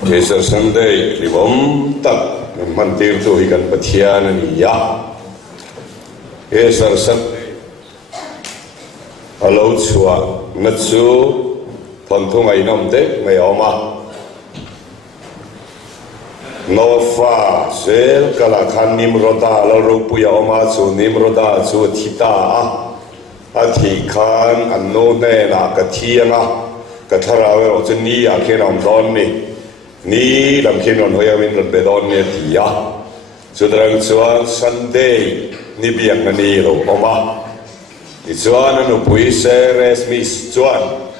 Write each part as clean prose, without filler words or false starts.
Easter Sunday ribom tak mantir tu ikan petian ni ya. Easter Sunday alau chua natsu thonthung ai nom te mai oma. Nofa sel kala khan nimroda alau rupuya oma chu nimroda chu thita athi khan anno ne na kathianga katharawe ro chni a khenam don ni lam khinon hoyamin ron bedon ne tia chudrang chuan Sunday ni biang ani ro oma ti chuan anu pui se resmis chuan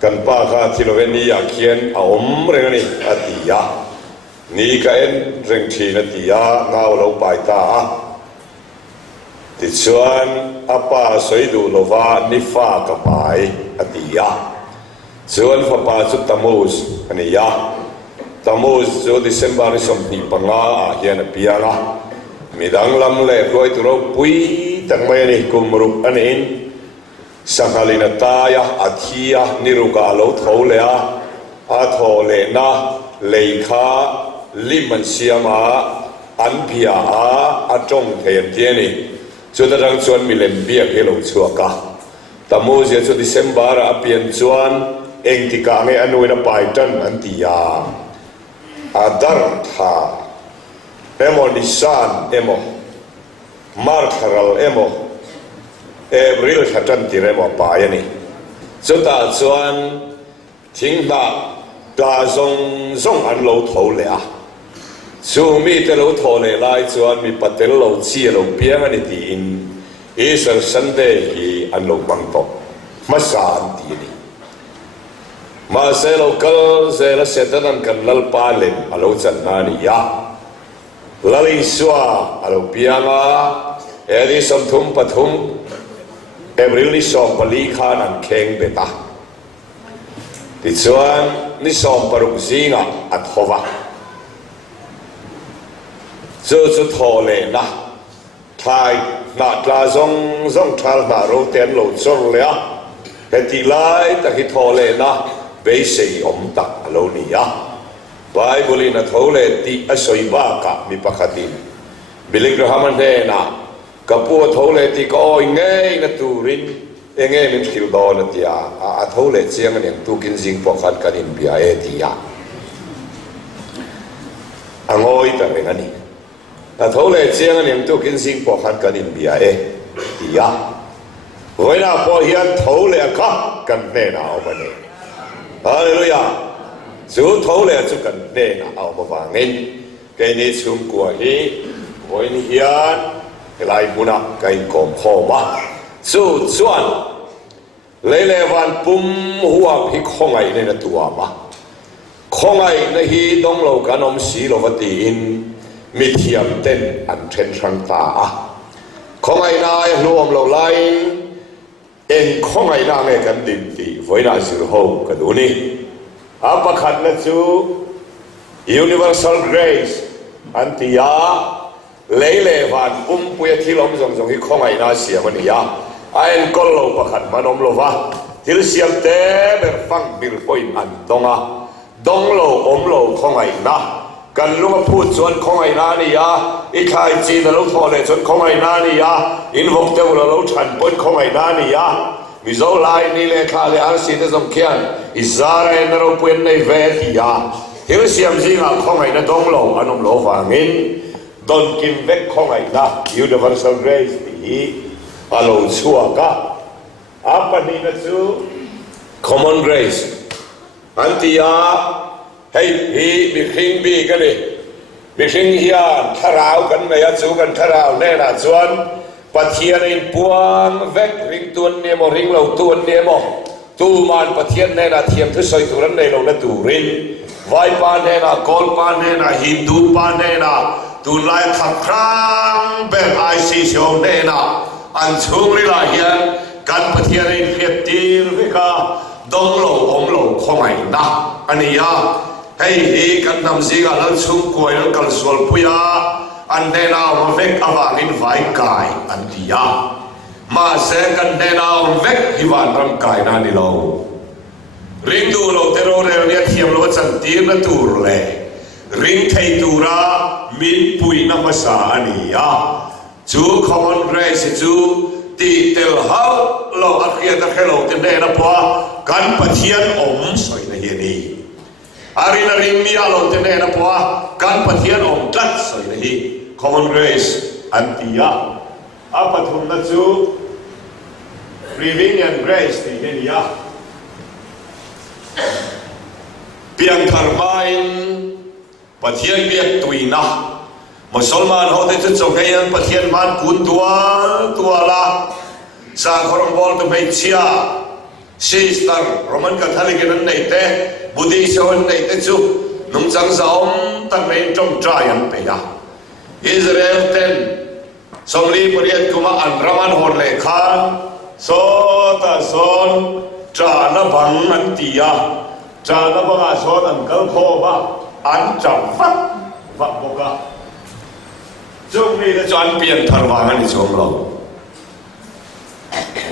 kan pa kha thiloveni a khian a om rengani atia ni ka en reng thina tia ngau lo pai ta ti chuan apa soidu lova ni fa ka pai atia chuan fa pa chu tamus ani ya tamus chu December ni som ni panga a hian a pianga midang lam le roi tu ro pui tang mai ni kumrup anin sakhalina ta ya athia niruka lo thole a thole na leikha liman siama an pia a tong thei tiani chu ta rang chuan milen bia helo chuaka tamus ya chu December a pian chuan eng ti ka nge anu na paitan antia adar tha emo nisan emo markaral emo April hatan ti remo pa yani chuta chuan thingda ta zong an lo tho le a chu mi te lo tho le lai chuan mi patel lo chi lo piang ani ti in Easter Sunday hi an lo bang to masan ti ni ma se lo kal se la setan kan lal palen alo chan nani ya lali swa alo pianga eri som thum pathum April ni som pali khan an kheng beta ti chuan ni som paruk zinga at hova chu thole na thai na tla zong thal na ro ten lo chor le a heti lai ta hi thole na be sei om tak alo ni ya Bible na thole ti asoi ba ka mi pakhatin bilik rahaman de na kapu thole ti ko nge na turin enge min khil do na tia a thole chiang ne tu kin jing pakhat kanin bia e ti ya angoi ta re ngani a thole chiang ne tu kin jing pakhat kanin bia e ti ya hoina po hian thole ka kan ne na o mane Hallelujah. Chú thấu lệ chú cần nè na ao mà vàng nên cái này chung của hi với ni hiền cái lại muốn à cái cổng khô mà chú chuan lấy lệ van bum hua hi không ai nên là tua mà không ai nên hi đông lâu cái ông sĩ lâu vật in mi thiam tên anh trên sang ta không ai na luom lâu lại em không ai na nghe cái định thì với na sự hậu cái đó nè apa khat na chu universal grace antia leile van puya thilom jong hi khongai na siam ani ya ain kollo pakhat manom lova thil siam te ber fang bil point an donglo omlo khongai na kan lunga phu chuan khongai na ni ya I khai chi da lo thole chuan khongai na ni ya in vok te lo than point khongai na ni ya mizo lai ni le kha le ar si te zom khian izara en ro puen nei ve ti ya hil siam zinga khongai na donglo anom lo wangin don kim vek khongai na universal grace ti alo chuaka apa ni na chu common grace antia hey hi bi khing bi ka ni bi khing hian tharau kan mai a chu kan tharau ne na chuan pathian in puang vek ring tuan ne mo ring lo tuan ne mo tu man pathian ne na thiam thu soi tu ran ne lo na tu rin vai pa ne na kol pa ne na hindu pa ne na tu lai khap krang be ai si sho ne na an chung ri la hian kan pathian in phiat tir veka dong lo om lo khomai na ania hei hi kan nam zinga lal chung koi lal kal sol puya an ne na ma vek awangin vai kai an tia ma se kan ne na vek hi van ram kai na ni lo ring du lo te ro re nia thiam lo chan tir na tur le ring thei tura min pui na ma sa ani ya chu common grace chu ti tel hau lo akhia ta khelo te ne na pa kan pathian om soi na hi ni arina ring mi alo te ne na pa kan pathian om tat soi na hi common grace antia apathum na chu prevenient grace ti hi ni ya piang tharmain pathian biak tuina musulman ho te chu chongai pathian man kun tua la sa khorong bol to mai chia sister roman catholic nan nei te buddhist on nei te chu nung chang zaom tan mai trong trai an pe ya Israel ten somli pariat kuma an raman hon le kha so ta son tra na bang an tia tra na bang a son an kal kho ba an cham fat va boka chung ni le chuan pian thar wang ani chom lo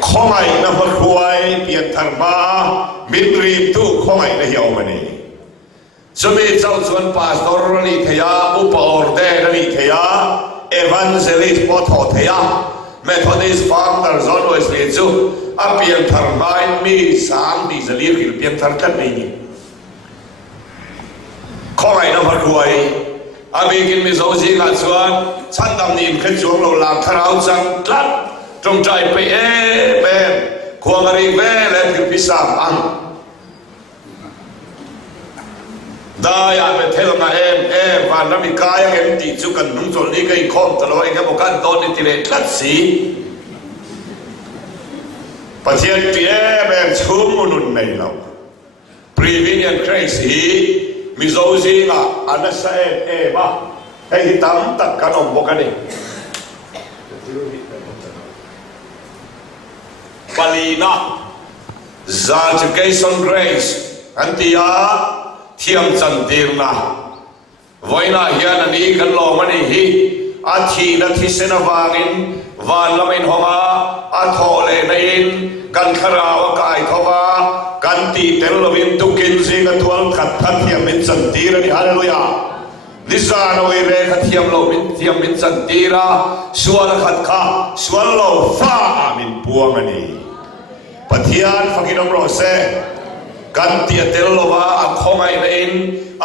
khomai na hor khuai pian thar ma min ri tu khomai na hiau mani chumi chau chuan pastor ni theya upa orde ni theya evangelist po tho theya Methodist founder John Wesley chu a pian thar mai mi sam di zali khil pian thar tat ni khomai na hor khuai Abigin mi zo ji la chuan chan dam ni khet chuang lo lam tharau chang tlat trong trai pe em khuang ari ve le phil pisam ang da ya be thel ma em van na mi kaya em ti chu kan nung chol ni kai khom ta lo engam kan don ni ti le tlat si pathian ti em chum munun nei lo prevenient crazy mi zo ji nga anasa ba hey hitam tak kanom bokani palina Zatification grace antia thiam chan dirna voina hian ani kan lo mani hi a thi na thi sena wangin van lamin homa a thole na in kan kharawa kai thowa kan ti tel lovin tu kin sing a tual khat that thiam min chan tir ani hallelujah Lisa no re khathiam lo min chan tira sual khat kha sual lo fa min puang ani pathian fakinom ro se kan ti tel lo wa a khomai na in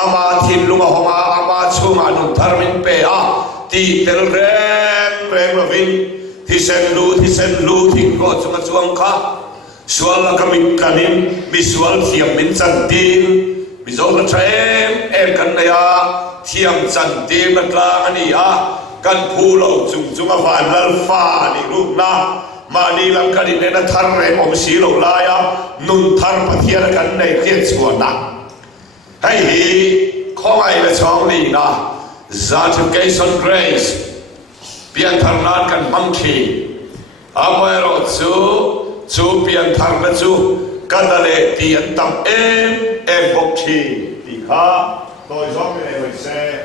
ama thin lunga homa ama chunga nun tharmin pe a ti tel reng lovin thi sen lu thing ko chunga chuang kha sual la kamit kanin mi sual thiam min chan tir mi zo la train kan na ya thiam chan tir na tla ani a kan phu lo chung a van lal fa ni ru na ma ni lam kan ni na thar re om si lo la ya nun thar pathian kan nei khiat chuan na hai hi khoi la chong ni na Zatification grace pian thar nan kan mang thi amai ro chu pian thar na chu kadale ti an tam em bok thi ti kha tôi giống như này mình sẽ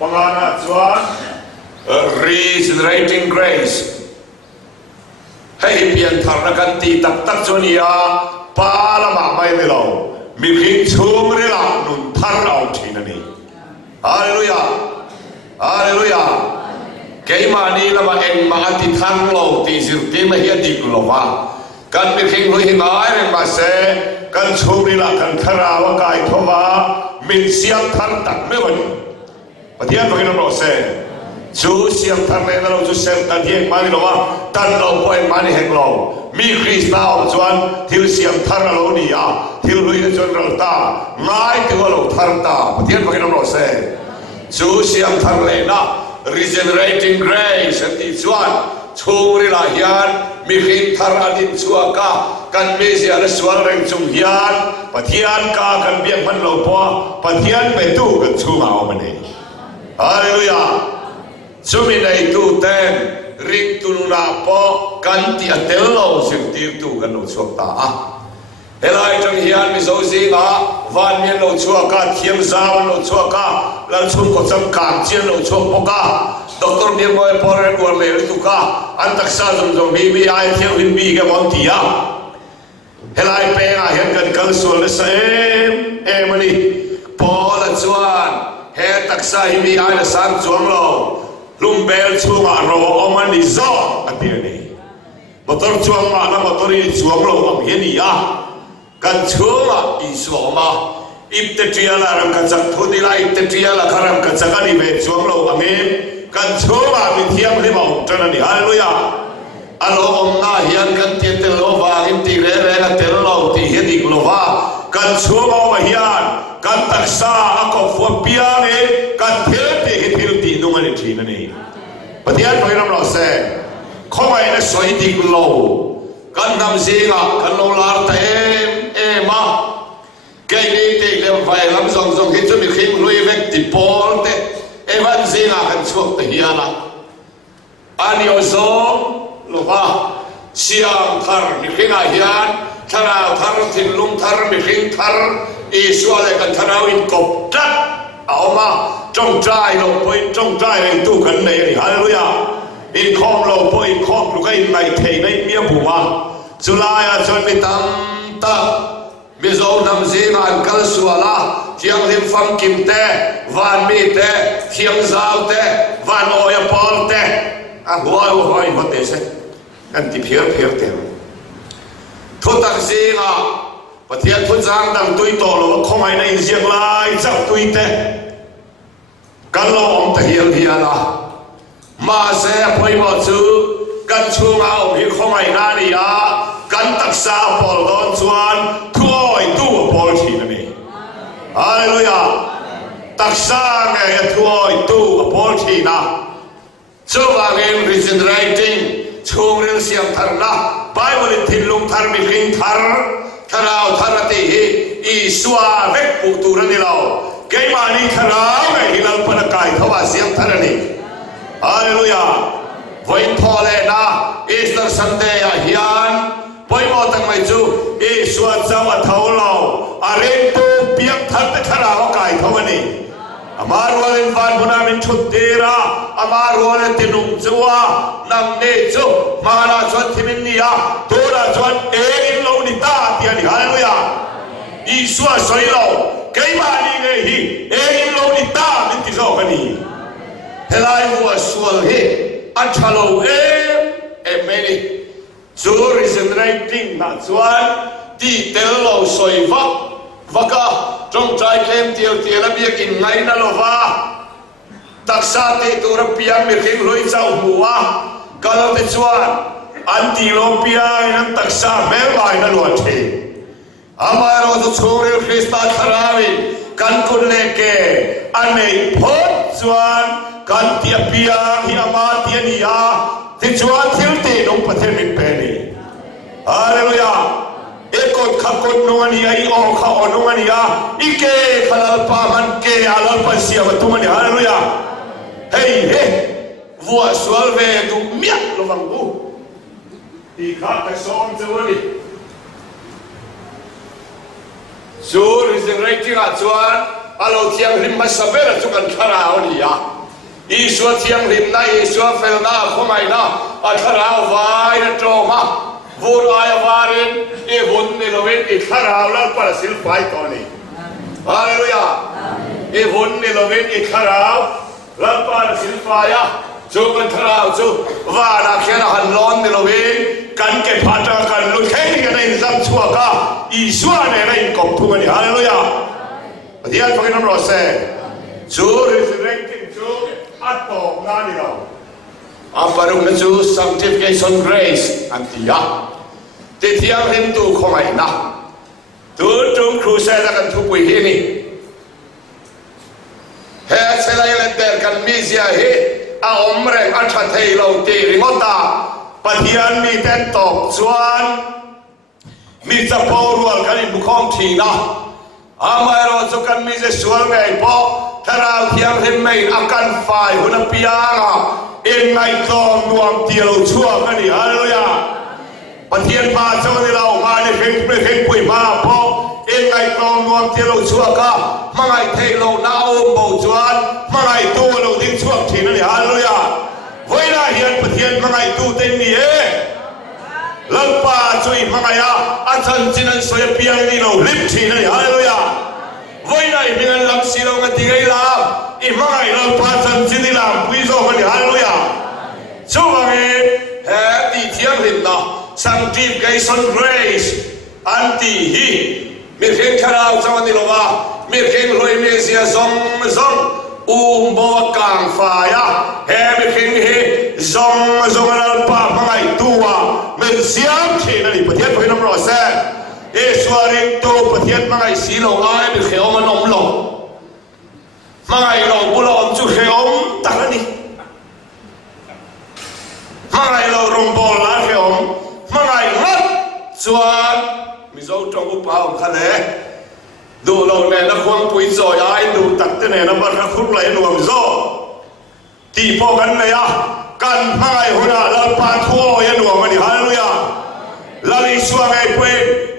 bằng anh chuan regenerating grace hay pian thar na kan ti tak chuan ya pa la ma mai ni lo mi khing chum ri la nun thar au thi na ni hallelujah hallelujah cái mà ni là mà em mà ti thang lo ti zir ti ma hi ti lo wa kan mi khing lo hi ngai ren ma se kan churi la kan thara wa kai thoma min siam than tak me wani pathian pakin ro se chu siam than le na lo chu sem kan hi ma ni lo wa tan lo po en ma ni hek lo mi krista o chuan thil siam thar lo ni a thil lui na chuan ro ta ngai ti lo thar ta pathian pakin ro se chu siam thar le na regenerating grace and ti chuan churi la hian mi khin thar adin chuaka kan me sia la swal reng chung hian pathian ka kan biak man lo po pathian pe tu kan chunga o mani hallelujah chumi nei tu ten ring tu na po kan ti atel lo sim tir tu kan lo chuak ta a helai trong hian mi zo zinga van mian lo chuaka thiam zawan lo chuaka la chung ko cham kam chian lo chuak poka Dr. Nirmoy Poren Warle tu ka an taksa zum bi ai thiam hin bi ga mong tia เฮลายเปงเห็นกันกัลส่วนละเซมมันนี่พอละจวนเฮตักษาฮิมีไอละสันจวงเราลุงเบลชัวมาเราอมันนี่จ้าอันเดียนี่มาตรจวงมานะมาตรนี่จวงเราอันเฮียนี่ยากันชัวมาอีสวมาอิบเตจียละรังกันจักทุดิลาอิบเตจียละคารังกันจักนี่เวจวงเราอันนี้กันชัวมามีเทียมที่มาอุตระนี่ฮาเลลูยาอัลลอฮ์น่าเฮียนกันเตียเตลวาอินติเรเรกันเตลโลที่เฮียดิกโลวากันชัวมาเฮียนกันตักษาอักฟัวพิอาเงกันเทลตีเทลตีนุ่งอันนี้นั่นเองปฏิญาณไปรำเราเสกข้อไม่ได้สวยดิกโลกันทำสิ่งกันโลลาร์เตมาแกนี่ตีเลี้ยงไฟลำส่งที่จะมีขิงลุยเวกติปอลเตวันสิ่งกันช่วงเฮียนะอันนี้โซ่ลูกว่าเสียงทาร์มีขิงอาเฮียนทาราทาร์ทินลุงทาร์มีขิงทาร์อีส่วนอะไรกันทาราวินกบจัดเอามาจงใจลงไปจงใจในตู้กันในนี่ฮาเลลูยาอินคอมลงไปอินคอมลูกไอ้ในเทในเมียผู้มาสุลายจนมีตั้มตามิโซนำสิ่งอันกัลสัวละเทียงริมฟังกิมเตวันมีเตเทียงซาวเตวันโอยปอลเตหัวหัวเตเสกันที่เพียร์เตทุตักสิ่งปฏิญาณทุจางดังตุยโตโลคงไอ้ในเสียงลายจับตุยเตกันโลอมตะเฮียนะมาเสียพอยมาซื้อกันช่วงเอาพี่คงไอ้นานี่ยากันตักษาพอลดอนชวนทั่วไอ้ตู้พอลทีนั่นเองฮาเลลูยาตักษาไงทั่วไอ้ตู้พอลทีนะช่วงอะไรริจินไรติงช่วงเรื่องเสียงทาร์นะไบเบิลทิลลุงทาร์มิคิงทาร์ทาราวทาร์ตีฮีอีสวาเวกปูตูรันนี่เราเกี่ยมานี่ทาราวไงฮิลัลปนกายทว่าเสียงทาร์นี่ฮาเลลูยาวันพอเลยนะอีสเตอร์ซันเดย์ฮิอันวันมอตั้งไม่จูอีสวาเจ้าเท่าเราอะไรตัวเปียกทัดทาราวกายทว่านี่อามารัวเล่นฟันบุนามินชุดเดราอามารัวเล่นตินุ่มจัวนำเนจูมาลาชวนทิมินนียาตัวราชวนเอินโลนิตาที่อันนี้ฮาเลลูยาอีสวาสวยเราเกี่ยมานี่ไงฮีเอินโลนิตามินติโซกันนี่เฮลัยวัวสวลเฮอันชาโลเมนี่จูริสเนรติ้งนัดชวนที่เตลโลสวยวักจงใจเข้มเตียวระเบียกินไงนั่นหรอวะตักษาติตัวระเบียมีขิงลุยเจ้าหัวก็เราติดชวนอันตีโลเบียนั้นตักษาแม่ใบนั่นหรอเทอามาเราจะช่วยคริสต์คาราวิกันคนเล็กอันนี้พ้นชวนกันเตียเบียที่อามาเตียนี่ยาติดชวนทิลตีนงประเทศมิเป็นนี่ฮาเลลูยาเอกดขับคนนวลนี่ไอ้ออกเขาอนวลนี่ยาอีเกขลัลปามันเกอาลัลปัสเซียมาตุมันนี่ฮาเลลูยาเฮ้วัวสวลเวดูเมียระวังดูอีข้าแต่ซ้อมจะวันนี้จูริสเรติงาจวนอาโลเทียงริมมาสเปรจุกันขราวนี่ยาอีสวเทียงริมนะอีสวเฟลนาขมายนะอัขราววายนะโจมาวูรอายวารินอีวุนนี่เราเวนอีขราวแล้วปราศิลไฟตอนนี้ฮาเลลูยาอีวุนนี่เราเวนอีขราวแล้วปราศิลไฟอะจูกันขราวจูวานาเขียนหันร้อนนี่เราเวนกันเก็บพัดกันลุยแค่นี้กันในสัมชัวก้าอีสวเนี่ยในกบทุกวันนี้ฮาเลลูยาปฏิญาณฟังน้ำรอเซ่จูริสเรติงจูอัตโตงานนี่เราอาปารุนจู sanctification grace อันที่ยาที่เที่ยงริมตูของไอ้นะตัวจงครูเซลกันทุกวิธีนี่เฮเซลัยเลนเดอร์กันมีเสียเฮอาอมแรงอัจฉริยะเราตีริมตาปฏิญาณมีเต็นตกส่วนมีจะพอรวมกันบุคคลทีนะอามาเราจะกันมีจะสวนไงพอถ้าเราเที่ยงริมไม่อาการไฟหุ่นพิยาเองไงตอมรวมเตียวชั่วกันนี่ฮาเลลูยาปฏิญาณมาเจ้าที่เรามาในเพ่งปุยมาพอเองไงตอมรวมเตียวชั่วก็มาไงเทโลนาอมบูจวนมาไงตัวเราดิ้งชั่วทีนั่นนี่ฮาเลลูยาเวลาเห็นปฏิญาณมาไงตัวเต็มนี่ lalpa chui mangaya athan chinan soya piang ni lo lip thi na hallelujah voina i mingan lam silo nga tigay la i mangai lalpa chan chini la puizo mani hallelujah chuwangi he ti thiang rin na sanctification grace anti hi mir khen kharau chawani lo wa mir khen loi me sia zong bo kang fa ya he mir khen he zong lalpa mangai tuwa men siam thi na ni pathian phoi nam ro se e swaring to pathian mangai si lo ai mir kheo man om lo mangai lo bulo om chu kheo tak ni mangai lo rong bol la kheo mangai ngat chuan mi zo trong u pa om khale du lo ne na khwang pui zo ai du tak te ne na ba kha khur lai nuam zo ti po kan ne ya kan mangai huna la pa tho ya nuam ani hallelujah lali suang ai pui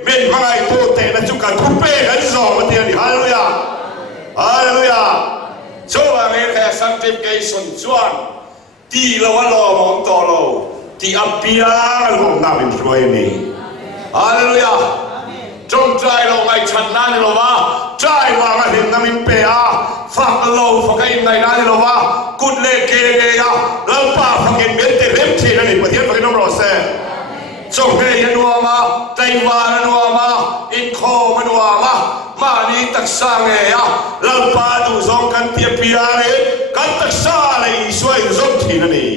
men mangai to te na chu ka thu pe kan zo ma ti ani hallelujah hallelujah so wa nge kha sanctification chuan ti lo wa lo mong to lo ti apia lo na bin roi ni hallelujah trong trai lo ngai chan na ni lo wa trai wa ma hin na min pe a fa lo fa kai ngai na ni lo wa kut le ke ge ya lo pa fa kin met te rem thi na ni pathian fa kin ro se trong he ya nuwa ma tai wa na nuwa ma in kho ma nuwa ma ni tak sa nge ya lo pa du zong kan tia pia le kan tak sa le suai zong thi na ni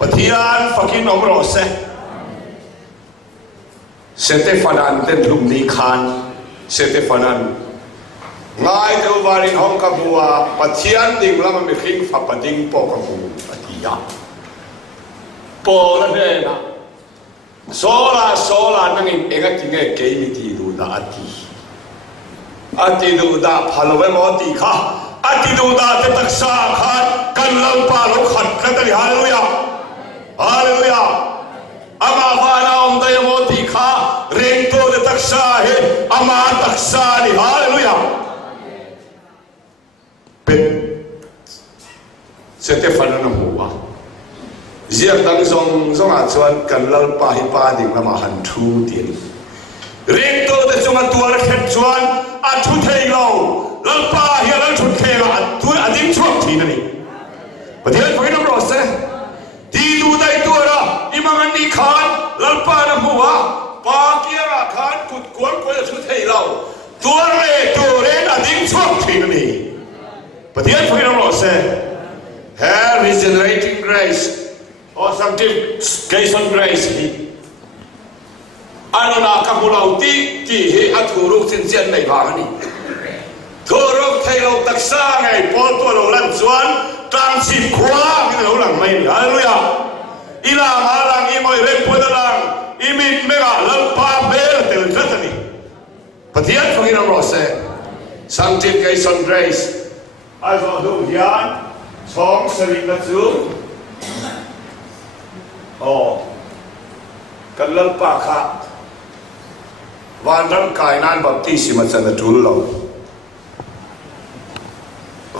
pathian fa kin ro se Stefanan ten lum ni khan Stefanan ngai te warin hong ka bua pathian ding lama mi khing fa pading po ka bu atia po la ne na sola nangin enga tinge ke mi ti du da ati du da phalowe mo ti kha ati du da te taksa khan kan lam pa lo khat ka ta hallelujah hallelujah ama vana om daya mo ti kha reng to de taksa he ama taksa ni hallelujah pet Stefanan na huwa ziak dang zong a chuan kan lal pa hi pa ding lama han thu tin reng to de chunga tuar khet chuan a thu thei lo lal pa hi lal thu khe la tu a ding chuak thi na ni pathian phoi nam ro se ti du dai tu ra imangan ni khan lal pa na huwa pa kia ra khan kut kuang ko thu thei lo tuar le tu ren a ding chuak thi na ni pathian phoi nam ro se hair regenerating grace or sanctification grace hi ano na ka bulau ti hi athuruk chin chen nei ba ni thuruk thei lo taksa ngai pol to lo lan chuan tang si khwa ni lo lang mai ni hallelujah ila ma lang I moi rem pu da lang I mit mega lam pa bel tel khatani pathian phangin ro se sanctification grace also du hian chong sari na chu kan lal pa kha van ram kai nan baptism chan tul lo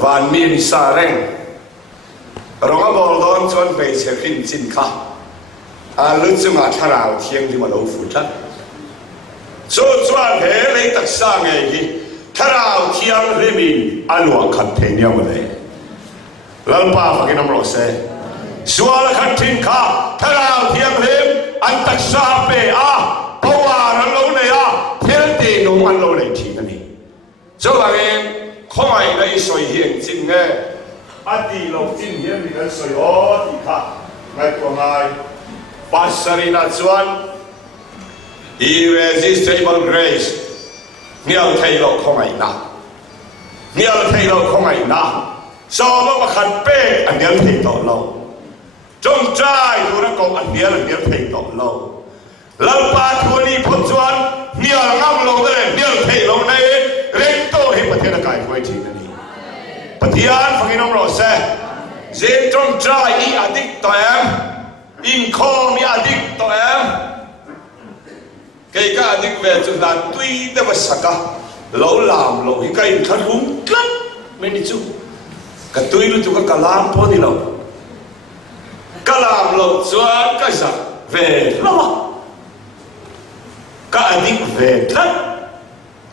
van mi ni sa reng ronga bol don chon pe che khin chin kha a lu chunga tharau thiang di ma lo fu tha so chuan he le tak sa nge hi tharau thiang le mi alwa khat the nya ma le lal pa fa ki nam ro se sual khat thin kha tharau thiang le an tak sa pe a pawa ran lo ne a phel te no an lo le thi ni so ba nge khoi lai soi hian chin nge ati lo chin hian mi kan soi o ti kha ngai ko ngai pasarina chuan irresistible grace nial thei lo khongai na so ma khat pe an nial thei to lo trong trai tu ra ko an nial thei to lo lam pa thu ni phot chuan nial ngam lo de nial thei lo nei reng to hi pathian kai khoi thi na ni pathian phangin om ro se zen trong trai I adik to em in kho mi adik to em cái adik về chúng ta tuy đã phải saka lâu làm lâu hi cái khăn húng lắm mình đi chú cái tuy lúc chúng ta cả làm po đi lâu cả làm lâu chuan cái gì về lâu ก็อดีตเวทนั้น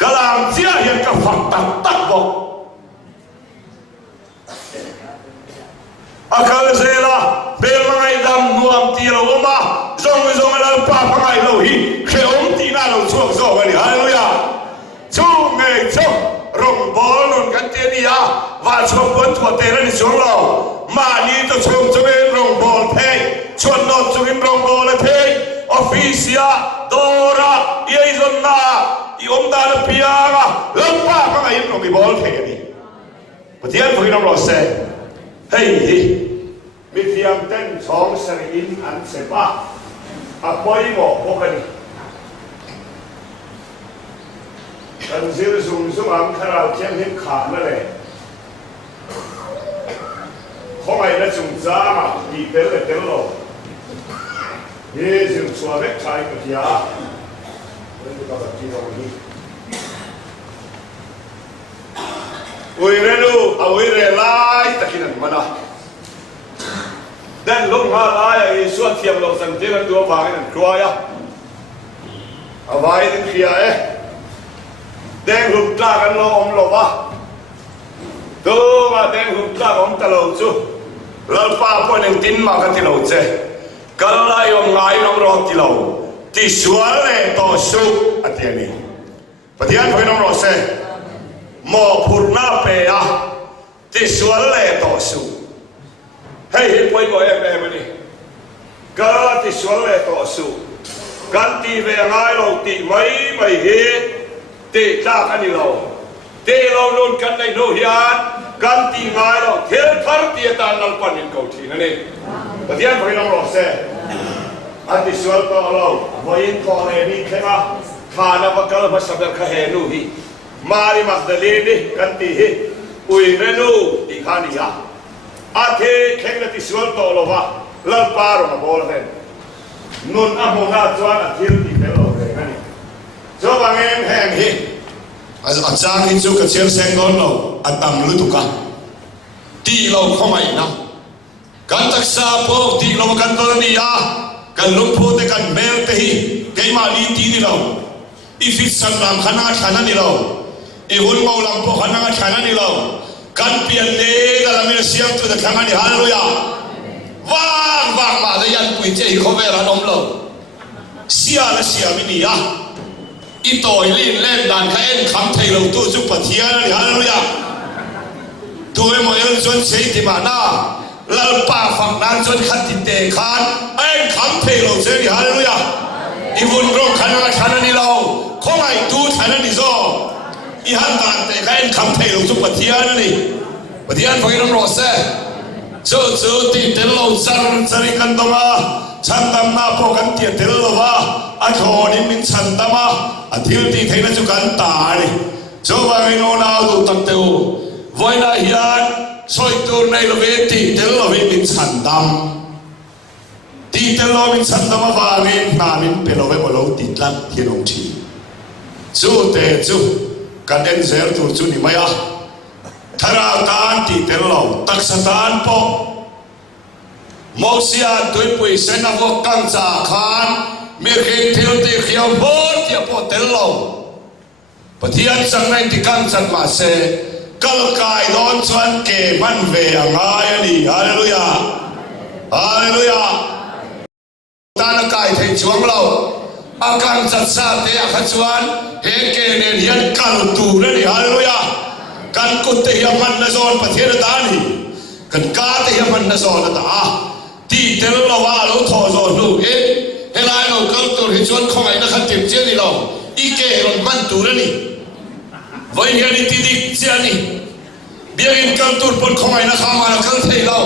กลางเสียเห็นกับฝักตักบอกอาการเสละเบลมังไอดำนวมตีเราบ้าจงเราป้าพังไอเราฮีเขียวตีน่าเราช่วงโซ่กันนี่ฮาเลลูยาช่วงเงยช่วงรงบอลนุนกันเตียนี่ยาว่าช่วงบนตัวเตะนี่ช่วงเรามานี่จะช่วงเองรงบอลเพย์ชวนนอนช่วงรงบอลเพย์ออฟฟิศยาดอระยัยจนน่าอีอมดาลพิยาละแล้วป้าพังไอรงบอลเพย์นี่ปฏิญาณพวกเราเราเซ่เฮ้ยมิเทียมเต้นสองสรินอันเสพะอาปอยหมอกพวกนี้กันซิลซุ่มอังคาราเทียมหินขาดนั่นแหละเขาไม่ได้จุ่มจ้ามาดีเตลเตลโลเฮ้ยจุ่มชัวร์เล็กชายกุฏิยาเรื่องก็แบบที่เราดีอุ้ยเรนูเอาอุ้ยเรไล่ตะกี้นั่นมันนะเดินลงมาไล่ไอ้ส่วนเทียมเราสันติกันตัวบางนั่นกลัวอ่ะเอาไว้ถึงเขียแดงหุ่นกล้ากันเราอมเราวะตัวมาแดงหุ่นกล้าอมตะเราจูเราป้าพวกนึงทิ้งมากันที่เราเจกันไล่อมไงน้องรอที่เราที่สวนเลยต่อสู้อันนี้ปฏิญาณพวกน้องรอเซ่มอพูดน่าเปียที่สวนเลยต่อสู้ให้เห็นป่วยบ่อยแบบนี้ก็ที่สวนเลยต่อสู้กันตีเวงไงเราตีไม่เห็นตีจากกันนี่เราตีเราโดนกันในโนยานกันตีไงเราเทลทาร์ตีตานนัลปันนินเกาทีนั่นเองปฏิญาณพระน้องรอเซ่อันที่สวนต่อเราวันยินต่อเลยนี่แค่ว่าข้านับกันมาสับกันข้าเห็นนู่นฮีมาริมักเดลีนี่กันตีฮีอุยเรนูตีข้านี่ยาอาเทเข่งกันที่สวนต่อเราว่าเลิกปาร์มาบอลเลยนุ่นอ่ะโมนาจวนอ่ะทิลตีเตลเลยนั่นนี่จบางเองแห่งฮีอาจารย์ที่จุกเชียร์เซงกอนเราอัตตามลุตุกะตีเราเข้ามาอีกนะกันตักษาพวกตีเรากันตัวนี้ยากันลุกพูดกันเบลเตฮีเกยมาลีตีนี่เราอีฟิตสันรามขนาดขนาดนี่เราอีหุ่นเมาลำพวกขนาดขนาดนี่เรากันเปลี่ยนเด็กกันมีเสียงตัวแต่ขนาดนี้ฮาเลลูยาว่างมาได้ยันปุยเจอีเขาเวลานมเราเสียมินี่ยาอีโตยลินเล่นดันเขาเอ็นคำไทยเราตัวจุปะเทียนฮาเลลูยาตัวเอ็มเอ็นจนเสียที่มาหน้าแล้วป่าฝั่งนั้นจนขัดติดเตะขาดเอ็นคำไทยเราเสียฮาเลลูยาอีวุ่นร้องขนาดนี้เราเขาไม่ดูขนาดนี้ซ้ออีหันตานแต่เขาเอ็นคำไทยเราจุปะเทียนนี่ปะเทียนพวกน้องรอเซ่เจ้าตีเตลเราจาริกันตัวมาฉันทำหน้าพวกกันเตียเตลเราว่าอาโทนี่มินฉันทำมาอาทิตย์ที่เทนจุกันตาดิเจ้าว่าไม่โน่นเอาดูตั้งเตียววันนั้นยันสอยตัวในเราเวทีเตลเราเวมินฉันทำตีเตลเรามินฉันทำมาว่ามินนามินเป็นเราเวมาเราติดลันที่โรงทีจู่เตจู่กันเดินเซลตัวจู่นี่ไม่อะธราการที่เตลเราตักสถานพอมอกเสียด้วยปุยเซนาวกังจากขานมีเรื่องที่เราได้เขียวบดที่พอเตลเราปฏิญาณสังในที่กังจัดมาเสกลกายร้อนชวนเกมันเวียงไงนี่ฮาเลลูยาฮาเลลูยาตานกายที่ช่วงเราอาการจัดสาเตียขจวนเฮเกเนียนกัลตูนี่ฮาเลลูยากันกุฏเฮียมันนซอนประเทศดานีกันกาเฮียมันนซอนตาที่เทลเราว่าเราทอซอนดูเฮ้เฮลายเรากัลตูที่ชวนเข้าไปนักเตะเจนี่เราอีเกลอนมันตูนี่วันนี้นี่ที่ดิเจนี่เบียร์กัลตูปนเข้าไปนักขามากัลเทเรา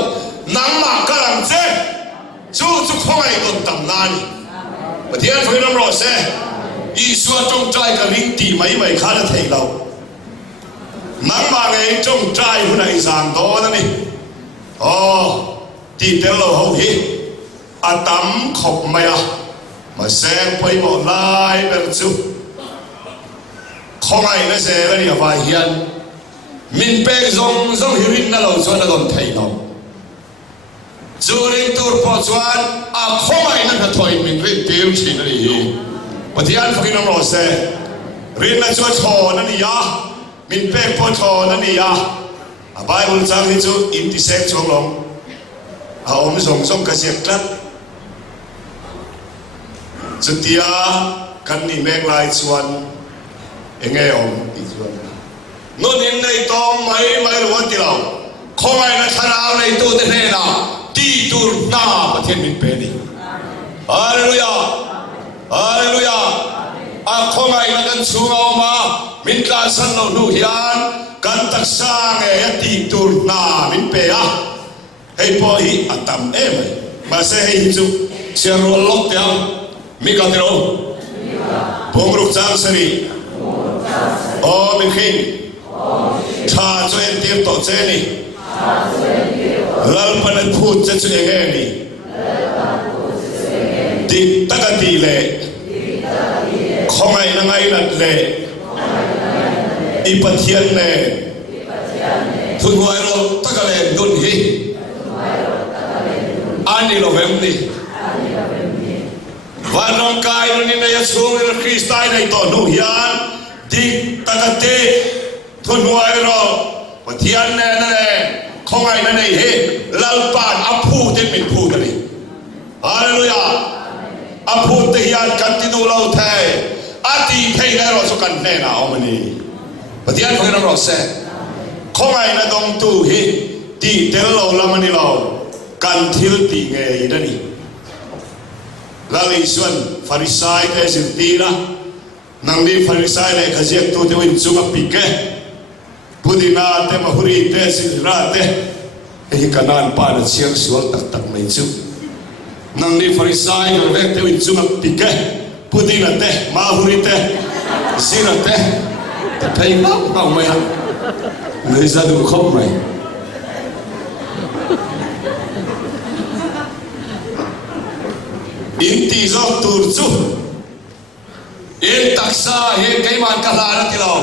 น้ำมากำลังเจจู่เข้าไปโดนตำนานประเทศฟิลิปปินส์อีส่วนจงใจกับลิงตีไม่ขาดเทเรานังมาไงจงใจหุ่นไอ้สามตัวนั่นนี่อ๋อที่เตลเราเขาเห็นอาตั้มขบไม่อะมาแซงไปหมดไล่แบบจู่เขาไงนะแซงกันเนี่ยว่าเฮียนมินเปกซงฮิรินนั่นเราส่วนเราไทยเราจูริงตูร์พอชวนเขาไงนั่นก็ถอยมินรินเตียวชินนี่ วันที่อันฟังน้องรอเซ่เรียนนักช่วยทอนั่นนี่ยามินเป็กพอทอนั่นนี่ยาไบเบิลจางที่จูอินทิเซกช่วงลงเอาอมส่งกระเสียกลัดสุดที่กันนี่แมงลายชวนเองไงอมอีกชวนนู่นนี่ในตองไม่รู้ว่าที่เราคงไอ้นักข่าวในตัวเทน่ะที่ตูร์นาประเทศมินเป็นนี่ฮาเลลูยาฮาเลลูยาคงไอ้นักกันสูงเอามามินกาสันโนดูฮิอันกันตักสร้างที่ตูร์นามินเปียให้พอฮีอัตมมาเสียให้จูเสียรู้ล็อกเดียวมีกันที่เราพงรุกจางสรีโอ้มิคิงชาจวนเตียมต่อเจนี่ลัลปันพูดจะช่วยเองนี่ดิตะกันดีเลยคงไงนั่งไงนั่นเลยอีปัจเจียนเลยทุนวัยเราตะกันเลยดุนฮีอันนี้เราเห็นดิวันน้องกายนี่ในยสูงในคริสต์ในตอนนู้นยันดิตะกันเตทุนวัยเราปัจเจียนเนี่ยนั่นเองคงไงนั่นเองเฮ้ลัลปานอัพพูดที่เป็นพูดกันนี่ฮาเลลูยาอัพพูดที่ยันกันที่ดูเราแท้อาทิตย์ที่เราสุกันแน่นะเอามันนี่ปัจเจียนของเราเสร็จคงไงนั่นตรงตู้เฮ้ที่เดี๋ยวเราละมันนี่เรากันทิลตีไงนั่นนี่lalu isuan farisai ke sentira nang di farisai le khajek tu te win sunga pike pudina te mahuri te sira te hi kanan pa na siang sual tak tak mai chu nang di farisai le te win sunga pike pudina te mahuri te sira te te thai mau mai người ra du không mày inti zok turcu in taksa he kaiman kalana tilaw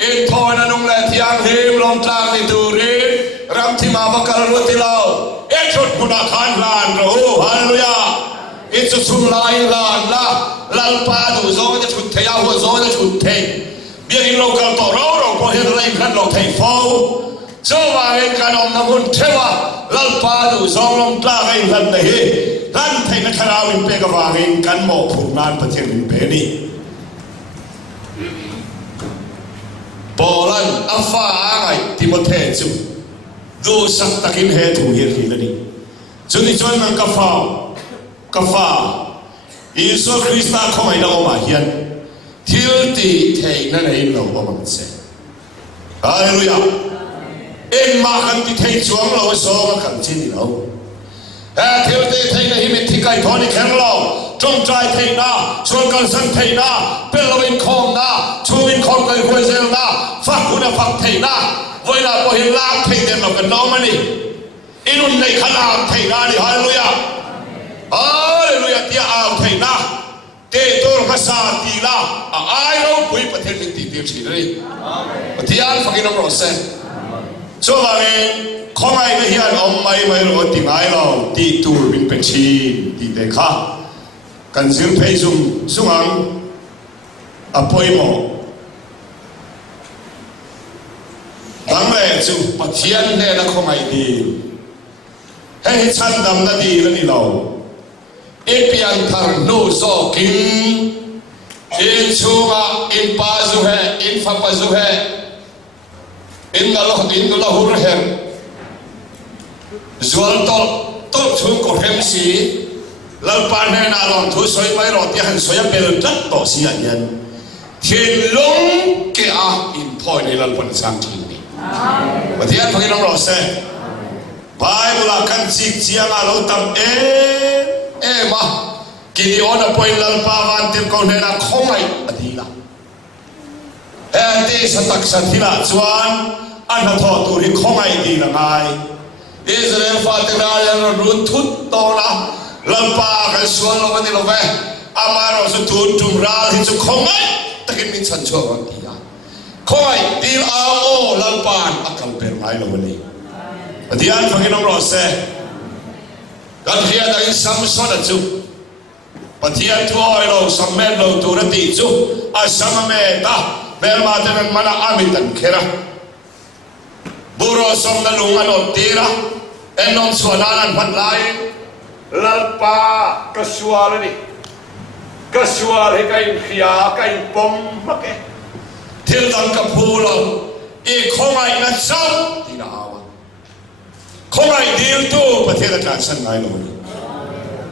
in thona nung la thiang him long tlang ni turi ram thima bakal ru tilaw e chot puna khan lan ro hallelujah in chu sum lai lan la lal pa du zo ja chut thaya ho zo ja chut the bia in local to ro ko he lai khan lo thai fo zo wa en kanom namun thewa lal pa du zo long tlang ai lan ne heท่านไทยนักข่าวอินเปกวางเองกันหมอกผูกนานประเทศอินเปนี่ปอลันอัฟฟ้าไงที่ประเทศจูดูสักตะกินเหตุเหตุนี้จุดนี้จนมันกาฟ้าอิสุคริสต์เข้ามาในโลกมาเฮียนที่ตีไทยนั่นเองเราบอกมันเสร็จฮาเลลูยาเอ็นมากันที่ไทยช่วงเราสองกันที่นี่เราเที่ยวเตะไทยนะฮิมิที่ไก่ทอนี่แข็งเราจงใจไทยนะชวนกันสังไทยนะเป็นเราเป็นคองนะชูวินคองกันคุยเซลนะฟักคุณฟักไทยนะเวลาพอเห็นลาไทยเดินเรากันน้องมันนี่อินุนในขนาดไทยนะนี่ฮาเลลูยาฮาเลลูยาที่เอาไทยนะเตะตัวภาษาตีละไอ้เราคุยประเทศมินตีเดียวสิเลยที่อันฟังกินน้ำร้อนเส้นช่วงนี้คงไอ้เฮียนอมไม่รู้ว่าที่ไหนเราที่ตูร์บินเป็นชีที่เด็กข้ากันซื้อเพย์สุ่งอังอภัยหมอตั้งแต่จู่ปัจเจียนเนี่ยนะคงไอ้ดีให้ฉันดำนาดีแล้วนี่เราเอพิอันทางโนโซกินอินชูมาอินปาจูเฮอินฟาปาจูเฮอินนั่นละหูเฮจวนตบชุนก็เห็นสิแล้วปานให้นาลองทุสวยไม่รอที่หันสวยเป็นจัดต่อสิอันยันเทียนลงเกี่ยอินพอยในลัลปันสังทีนี้วันที่อันพวกน้องรอเซ่ไปเวลากันจิกเจียงอาลูตัมมากินอีออนพอยลัลปาวันเต็มคนให้นาคงไอ้อดีละที่สตักสัตย์ละจวนอันนั้นทอตุริคงไอ้ดีละไงอิสราเอลฟาติรายันรุ่นทุตโตนะลัลปากันส่วนเราไม่ได้เราไปอามาเราสุดทุนจุมราที่สุดคงไงตะกินมินสันชัววันที่อ่ะคงไงดีอาโอลัลปานอักลเปรย์ไงเราวันนี้ที่อันฟังกินน้องรอเซ่กันเฮียได้สัมสอนจุไป ปะเทียนทั่วเราสมัยเราตุรติจูอาสามเมตาเบลมาเตนันมันอามิตันเคระบุรุษสมนัลุงอันอดตีระเอ็นนอมส่วนนั้นพันไลลัลปากระสวาลนี่กระสวาลให้กันขยากันปมมักเอทิลดังกับพูเราอีกคงไอ้นัดซ้ำที่น่าเอาคงไอ้ดีลตัวประเทศการสันไงเรา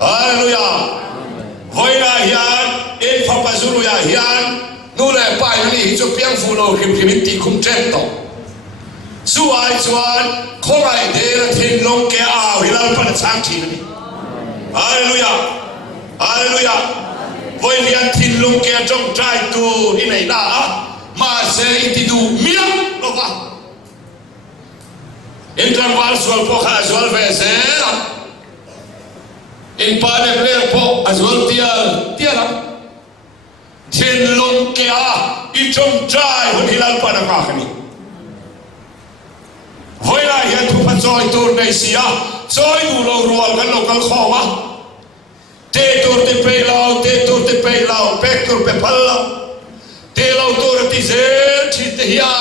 ฮาเลลูยาวันนี้ฮิอันเอ็นฟังปัจจุบันฮิอันนู่นแหละไปนี่จะเพียงฟูโลคิมมิติคุมเจ็ดต่อส่วนคงไอ้เดลทินลงแกเอาฮิลาปันช่างทีนี่ฮาเลลูยาฮาเลลูยาวันนี้ทินลงแกจงใจตัวที่ไหนน่ะมาเสียอิติดูเมียโลกะอินทรัมวัลสวลพอข้าสวลเฟสอินปาเดเบลพอสวลเตียนะทินลงแกอิจงใจวันฮิลาปันข้าคนนี้วันนี้เห็นทุกคนจอยตัวในเสียจอยดูเรารวมกันเรากันข้อมาเตตัวเตเปล่าเตตัวเตเปล่าเป็กตัวเปพัลล่าเตล่าตัวที่เซชิตฮิอา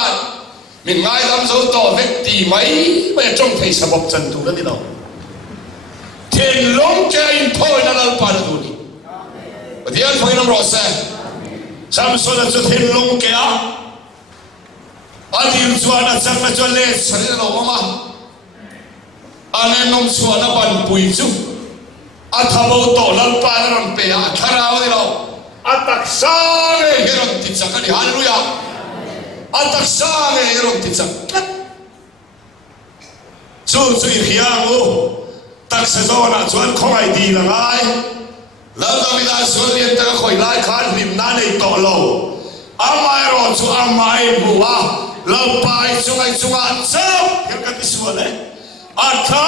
มินง่ายทำโซ่ต่อเวทีไหมไม่จงให้สบบจันทุระที่เราเทนลงใจอินโทยนั่นเราปานดูนี่ประเดี๋ยวพอน้ำรอเซ่สามส่วนจะเทนลงแกอันนี้ส่วนนั้นจะมาจวนเลสอะไรเราบ้างมั้ยอันนี้น้องส่วนนั้นบันปุยจุอัฐบโตนั่นปานนั่นเปียขราวที่เราอัตักษาเฮรอนติดสักกันฮาเลลูยาอัตักษาเฮรอนติดสักจู่อีกอย่างโอ้ตักษาโซน่ะส่วนของไอดีละไงแล้วก็มีการส่วนเรียนแต่ก็คอยไล่ขาดริมน้ำในโตโลอามาเอรอนจู่อามาเอบัวเราไปช่วยเจ้าเห็นกันที่ส่วนเลยอันข้า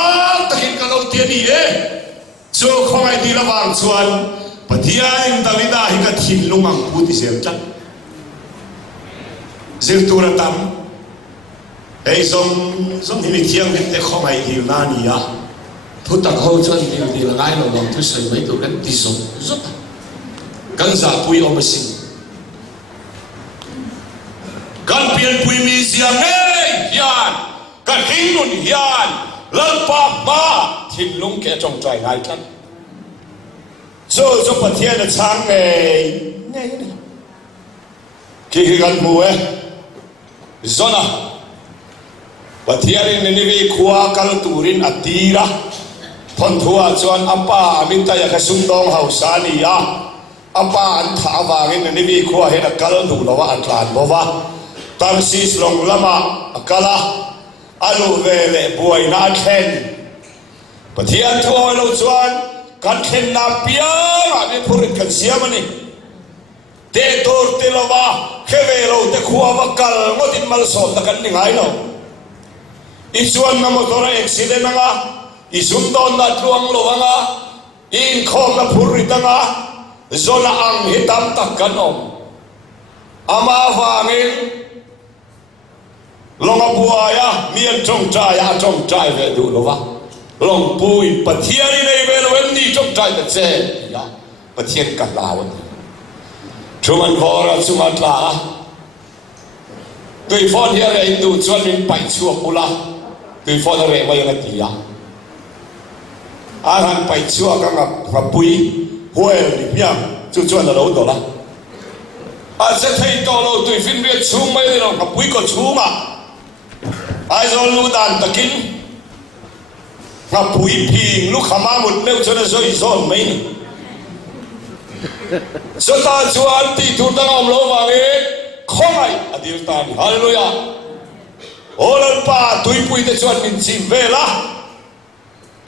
ตะกินกันเราเทียนี่เองจู่ของไอดีละบางส่วนปะเทียนดาวิดาฮิกัดหินลุงังพูดที่เสียจังเสียตัวระดับไอ้สมหิมิเทียงเห็นแต่ของไอ้ดีนานี่อ่ะทุกตะเขาชวนดีละไงเราลองทุกสิ่งไม่ตัวกันที่สมสุดกันจะปุยอมสิกันเปลี่ยนปุยมีเสียงเฮ้ยยันกันหินนุ่นยันเลิกปากมาหินลุงแกจงใจไงกันจู่ประเทศจะช้างไงกี่กันมัวจนะประเทศนี้มีขวากัลตูรินอตีระทนทัวจวนอัปปามิตรยาขสุนดองเฮาสานียาอัปปาอันท้าวางินนี้มีขวาเห็นกัลดูลว่าอันตรานบ่ว่าตันซีสลงละมากัลอาลูเวเลบวยนาเคนประเทศทัวเราจวนกันเข็นนาเปียมีผู้ริกันเสียมันนี่เตตัวเตลวะเคเวโรเตขัววักกัลงดินมาลสอบตะกันนี่ไงเนาะอีส่วนน้ำมันตัวเอกสิเดนังอ่ะอีสุนทรนัดลวงลวงอ่ะอินคอมนับผู้ริตังอ่ะโซนาอังฮิตัมตักกันอมอามาฟังอินลงบัวยาเมียนจงใจจงใจเวดูลวะลงปุยปะเทียนในเวลเวนนี่จงใจแต่เจยาปะเทียนกันลาวันชุมันขอรับชุมันลาตุยฟอนเฮียเรนดูชวนมินไปชัวกุลาตุยฟอนเรมายังตียาอาหารไปชัวกันกับปุยหัวเอริเปียจุชวนเราตัวละอาจจะให้ตัวเราตุยฟินเรียชุ่มไม่ได้หรอกกับปุยก็ชุ่มอ่ะไอ้จอลูดานตะกินกับปุยพิงลูกขมาหมดเลี้ยวชนซอยซอนไม่นี่สตาชวนที่ถูกตั้งอมโลมาเองข้องไอ้อดีตตานีฮาเลลูยาโอลันป้าตุยปุยแต่ชวนมินซิมเวล่า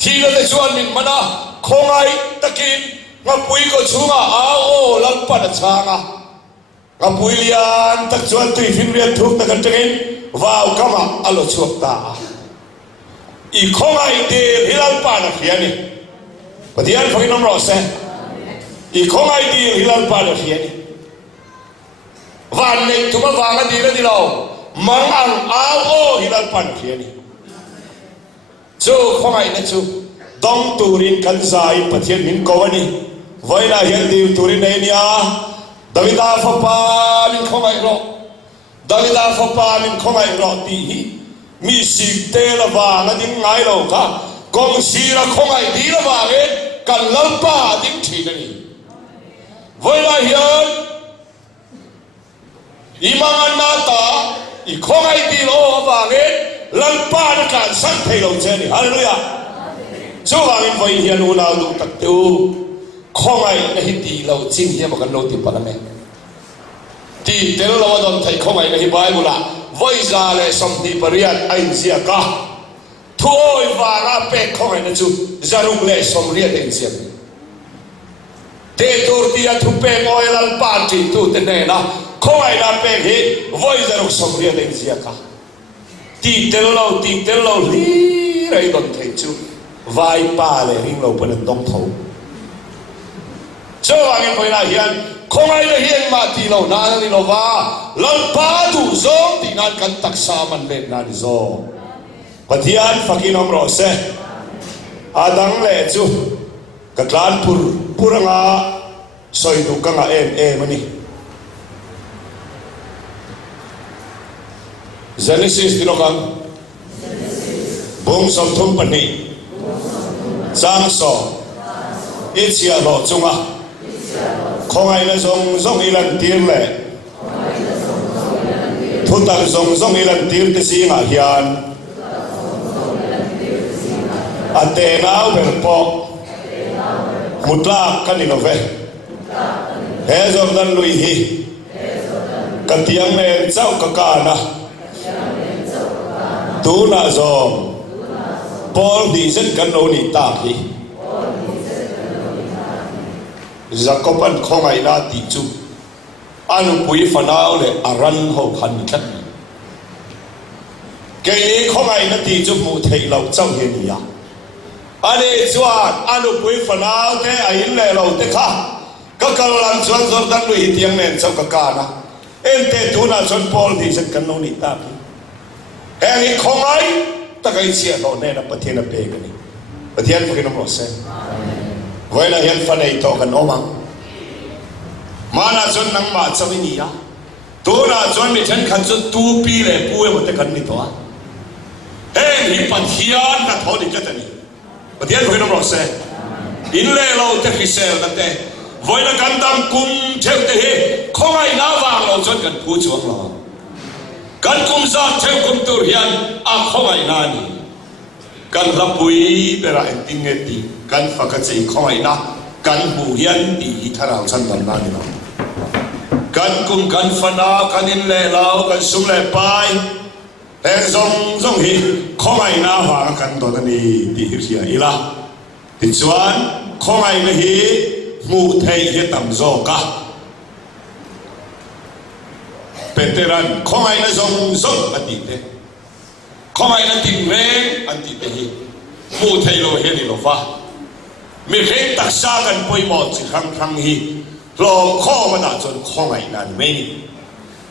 ทีละแต่ชวนมินมันนะข้องไอ้ตะกินกับปุยก็ชุ่มอ่ะโอลันป้าจะช่างอ่ะกับปุยเลียนตะชวนตุยฟินเรียนถูกตะกันจังเองว้าวกำมาอโลชวกตาอีข้องไอ้เดียร์ฮิลันป้านะเขียนนี่ปฏิญาณฟังน้ำรอเซ่อีข้องไอ้เดียร์ฮิลันป้านะเขียนนี่วันนี้ทุกคนฟังกันดีกันดีเรามังอังโอฮิลันป้านะเขียนนี่จู่ข้องไอ้เนี่ยจู่ดองตูรินกันใจปฏิญาณมินโกวนี่ voi na hian ti turin nei nia Davida fapa min khongai ro Davida fapa min khongai ro ti hi mi sik te la wa na ding ngai lo ka kong sira khongai di la wa ge kan lalpa ding thi ni voi na hian imangan na ta I khongai di lo wa ge lalpa na kan san thei lo che ni hallelujah so wa min voi hian u na du tak tu khongai na hi ti lo chin hi ma kan lo ti pa na me ti tel lo don thai khongai na hi bible la voi za le som ti pariat ai sia ka thoi wa ra pe khongai na chu zarung le som ria den sia te tur ti a thu pe ngoi lal pa ti tu te ne na khongai na pe hi voi zarung som ria den sia ka ti tel lo li rai don thai chu vai pa le ring lo pa na dong thau so angin koi na hian khongai na hian ma ti lo na ni lo wa lal pa tu zo ti nan kan tak sa man le na ni zo pathian fakin om ro se adang le chu ka tlan puranga soi tu ka nga em ani Genesis tinokang bong som thum pani sang so Ichia lo chunga khongai na zong ilan tir le thutar zong ilan tir te si nga hian ate nau ber po mutla kani no ve he zong dan lui hi katiang me chau ka kana tu na zong Paul di zet kan no ni ta hi Jacoban khongai na ti chu anu pui fanao le aran ho khan khat ke ni khongai na ti chu mu thei lo chau he ni ya ane chuan anu pui fanao te a in le lo te kha ka kal lam chuan zor dan lui tiang nen chau ka ka na en te tu na chon Paul di zet kan no ni ta he ni khongai ta kai sia lo ne na pathian pe ka ni pathian phukin mo se Voi na hian fanei to kan omang mana chon nang ma chawini ya to na chon mi chen khan chu tu pi le pu e mote kan ni to a he ni pathian na tho ni katani pathian voi no se in le lo te fisel na te voi na kan dam kum theu te he khongai na wang lo chon kan pu chuang lo kan kum za theu kum tur hian a khongai na ni kan rapui bera entingeti kan fakatsi khongai na kan bu hian ti tharang chan dam na ni lo kan kum kan fana kan in le lao kan sum le pai he zong hi khongai na wa kan do ni ti hia ila ti chuan khongai na hi mu thei hi tam zo ka peteran khongai na zong ati te khongai na tin veng anti te hi mu thei lo he ni lo fa mi kheng tak sa kan poi mo chi khang hi lo kho ma da chon khongai na me ni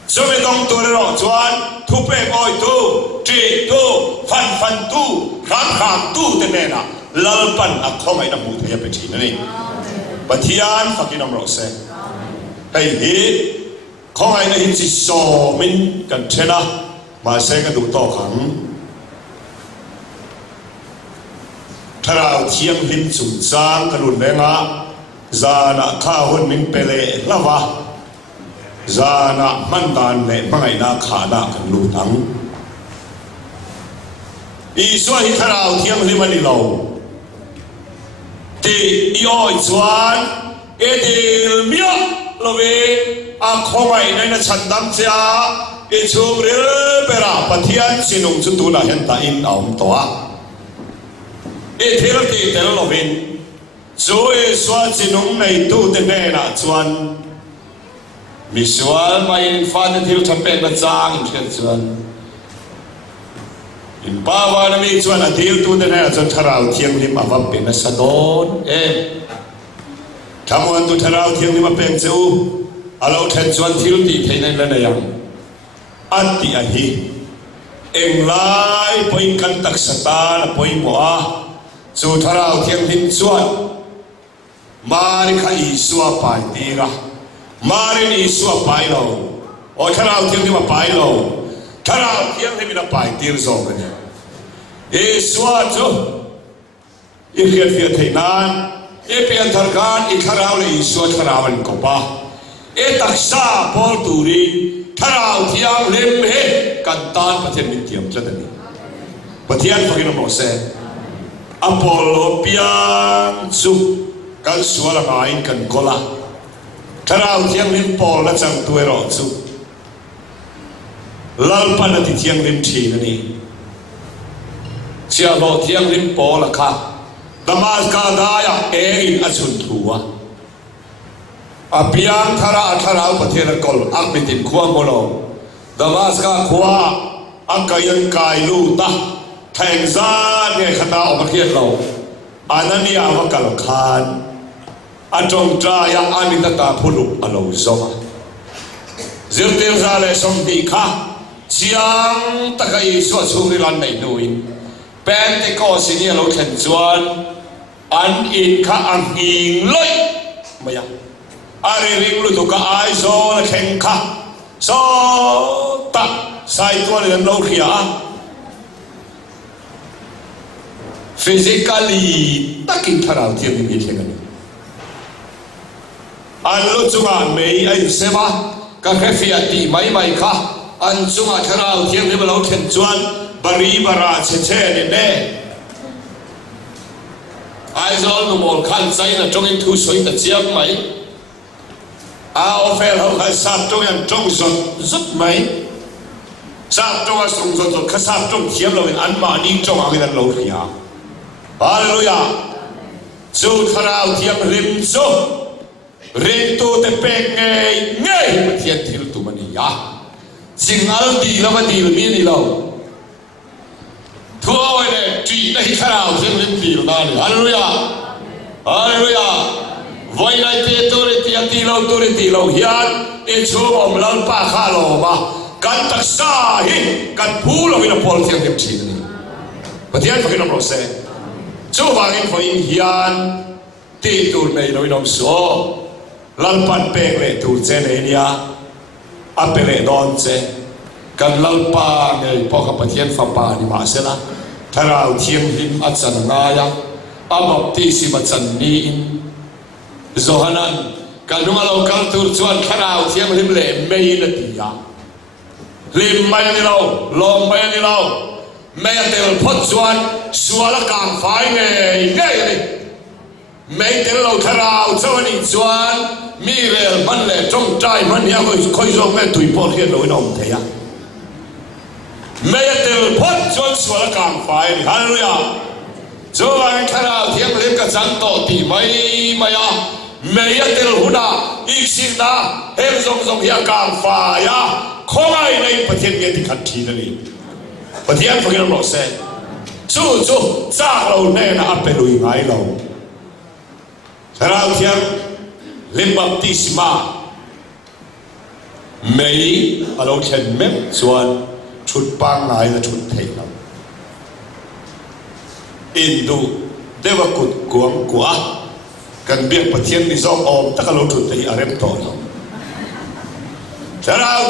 so me dong tu ro chuan thu pe oi tu tri tu fan tu kham tu te ne na lal pan a khongai na mu thei pe chi na ni pathian fakin am ro se hei hi khongai na hi chi so min kan thena ma se ka du to khang Tharau thiam lim chung sang karun lenga zana kha hun min pele lava zana mandan le mangai na kha na kan lu tang I so hi tharau thiam lim ani lo ti I oi chuan e dil mia love a khongai na chandam cha e chung re pera pathian sinung chu tu na hen ta in aum to a e thel ti tel lovin zo e swa chinung nei tu te ne na chuan visual mai in fa de thil thampe na chang in chuan in bawa na mi chuan a thil tu te ne na chuan tharau thiang lim awam pe na sadon e thamon tu tharau thiang lim a peng chu alo then chuan thil ti thein na na yang ati a hi eng lai poin kan tak sata na poin mo a chu tharau thiang lim chuan มาริคาอิสวาไปตีระมาริอิสวาไปเราโอ้ข้าเราเที่ยงที่มาไปเราข้าเราเที่ยงที่มีเราไปตีรสองกันเนี่ยอิสวาจูอีเขียนเขียนที่นั่นอีเปลี่ยนทางการอีข้าเราเลยอิสวาข้าเราเป็นกบะอีตักษาพอลตูรีข้าเราเที่ยงเล่มเฮกันตานประเทศมิเตียมจะได้นี่ประเทศพวกนี้เราบอกเซ่อพอลโลเปียนซูกันสวรรค์อินกันโกลาข้าเราเที่ยงเล่มพอลและจังตัวเราซูลัลปันที่เที่ยงเล่มชีนั่นนี่เชื่อเราเที่ยงเล่มพอลละค่ะดามาสกาดายะเอรินอสุนทัวอภิยังทาราทาราประเทศกอลอักบิตินขัวโมโลดามาสกาขัวอักกายันกายลูตาแทงซาเนี่ยขณะออกประเทศเราอันนั้นนี่อาวกัลคานอันจงใจยังอามิตตาพูลุอโลซอมาเจิตเดือดซาเลสมดีค่ะเสียงตะกายสวดสุริลันในดูอินเป็นที่ก็สิ่งนี้เราเห็นส่วนอันอินข้าอันอิงเลยไม่ยังอะไรริงลุตุกไอโซนเข่งข้าโซตักใส่ตัวเรือนเราเขียphysically ตักินทาราเทียมมีเท่ากันอันลุจุงานไม่ไอเสมาก็แค่ฟิอาตีไม่ค่ะอันจุงานทาราเทียมที่เราเห็นส่วนบริบาราเช่เนี่ยเน่ไอโซนนุ่มขันใจนะจงอินทุสวยแต่เจียบไหมอาโอเฟลเขาขันสับจงยังจงสุดไหมสับจงสุดขันสับจงเทียมเราเป็นอันมานิ่งจงอะไรนั่นเราเรียฮาเลลูยาจูทาราวเทียมริมซูริมตูเตเป็งไงมันเทียนทิลตุมันนี่ยาสิ่งอันดีแล้วมันดีมีนี่เราทั่วไปเลยจีนให้ทาราวเทียมริมดีแล้วนี่ฮาเลลูยาฮาเลลูยาวันไหนเตตัวเรตีอันดีเราตัวเรตีเราเฮียนเอชูอมลันป้าข้าเรามากันตักษาหิกันพูเราวินาพอลเทียมเทียมจีนนี่ประเทศพวกเราเซ่จูบางอินฟอินฮิอันตีตูร์ในเราอินอมโซลัลปันเปกเลตูร์เจเนียอัปเปเลดอนเจกันลัลปาเงยพอกับประเทศฟ้าป่านี่มาเสละถ้าเราเทียมหิมอัจฉริยะอับตีสิมัจฉันนีอินโซฮานันกันนุ่งเราคัลตูร์ชวนถ้าเราเทียมหิมเล่ไม่ยินตียาลิมไม่นี่เราลมไม่นี่เราไม่เดี๋ยวพอชวนสวรรค์กลางไฟไงเลยไม่เดี๋ยวเราทาราวชวนอีชวนมีเรื่องมันเลยจงใจมันยังคอยส่งแม่ตุยพอเทียนเราไม่น้องเทียไม่เดี๋ยวพอชวนสวรรค์กลางไฟฮาเลลูยาชวนทาราวเทียมเล็กกับจันโตตีไม่อะไม่เดี๋ยวหุ่นอ่ะอีกสิ่งนะเห็นส่งเฮียกลางไฟอ่ะคงไอ้ในประเทศเมียที่ขัดทีนั่นเองประเทศพวกเราเซ่จู่จ้าเราแน่นะอัปเปลุยไงเราเราเทียมเล่นบัพติศมาไม่เราเช่นเม็ดส่วนชุดปังไงและชุดเทเราอินดูเดวกุดกวงกัวกันเบียงประเทศที่สองอมตะกเราชุดเทอาเร็มต่อเรา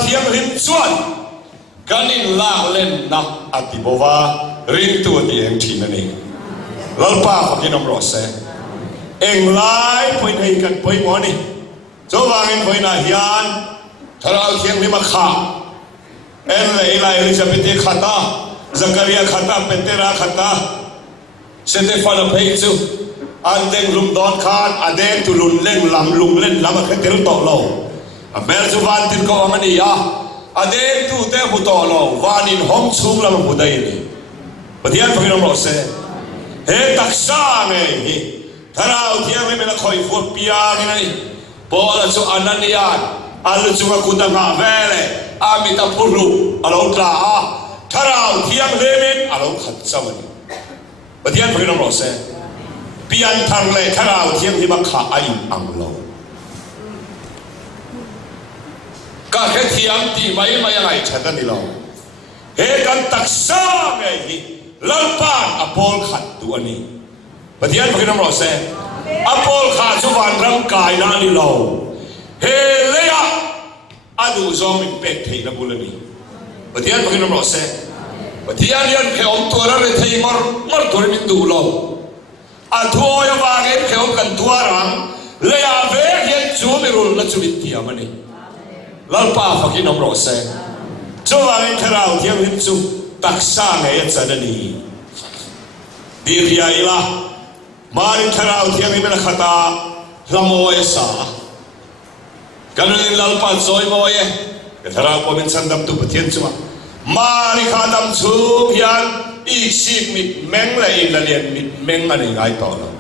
เทียมเล่นส่วนกันอินลากเล่นนักอธิบวารินตัวที่เองทีนั่นเองลัลป้าของที่น้องรอเซ่เองไล่ไปให้กันไปหมอนี่เจ้าวางเองไปนาฮิยันถ้าเราเทียงนี่มาขาเอ็นเลยไล่ริชาปิเตขัตตาซักริยาขัตตาเปเตราขัตตาเซเตฟานเพย์ซูอันเดงลุมดอนคานอันเดงตุลุนเล่นลำลุมเล่นลำมันแค่เตลุต่อเราเบลซูวันตินก็มันนี่ยาอันเดงตุเตหุต่อเราวานินห้องชุงลำหุดายนี่ประเดี๋ยวพวกเราบอกเซ่เฮตักษาไงถ้าเราเที่ยวไม่เป็นละคอยฟัวปียาไงพอเราจะอันนั้นยานอันเราจะมาคุยต่างเวลอามิตาพูรุเราตราถ้าเราเที่ยวเล่นเราขัดสมันประเดี๋ยวพวกเราบอกเซ่ปียนทางเลยถ้าเราเที่ยวที่มาขาไออังเราก็แค่เที่ยวที่ไม่ยังไงฉันนั่นนี่เราเฮกันตักษาไงลัลปานอพอลขัดตัวนี้ประเทศพวกเราเซ่ อโปลขาชุวันร่างกายนั่นนี่เราเฮเลียอดูจอมเป็นเป็ดที่นับบุญนี่ปฏิญาณพระกินน้ำรสเซ่ปฏิญาณยันเขียวตัวเราเลยที่มรตัวนี้ดูเราอันทัวยาวางเอ็นเขียวกันตัวรังเลยอาเวกยันจูไม่รู้ละจูบิตีมันนี่ลัลป้าพระกินน้ำรสเซ่จูวางเอ็นขราวที่ยังจูตักซ่าเงียจันนี่ดีเรียละมาริขราวที่ยังไม่ละขตาละโมยสากันนี่ลัลป้าจอยโมยขราวพอมันสันดับตุปฏิญาณจูมาริขาดำชูยันอีกสิบมิดแมงเลยอินละเลียนมิดแมงมันยังไงต่อแล้ว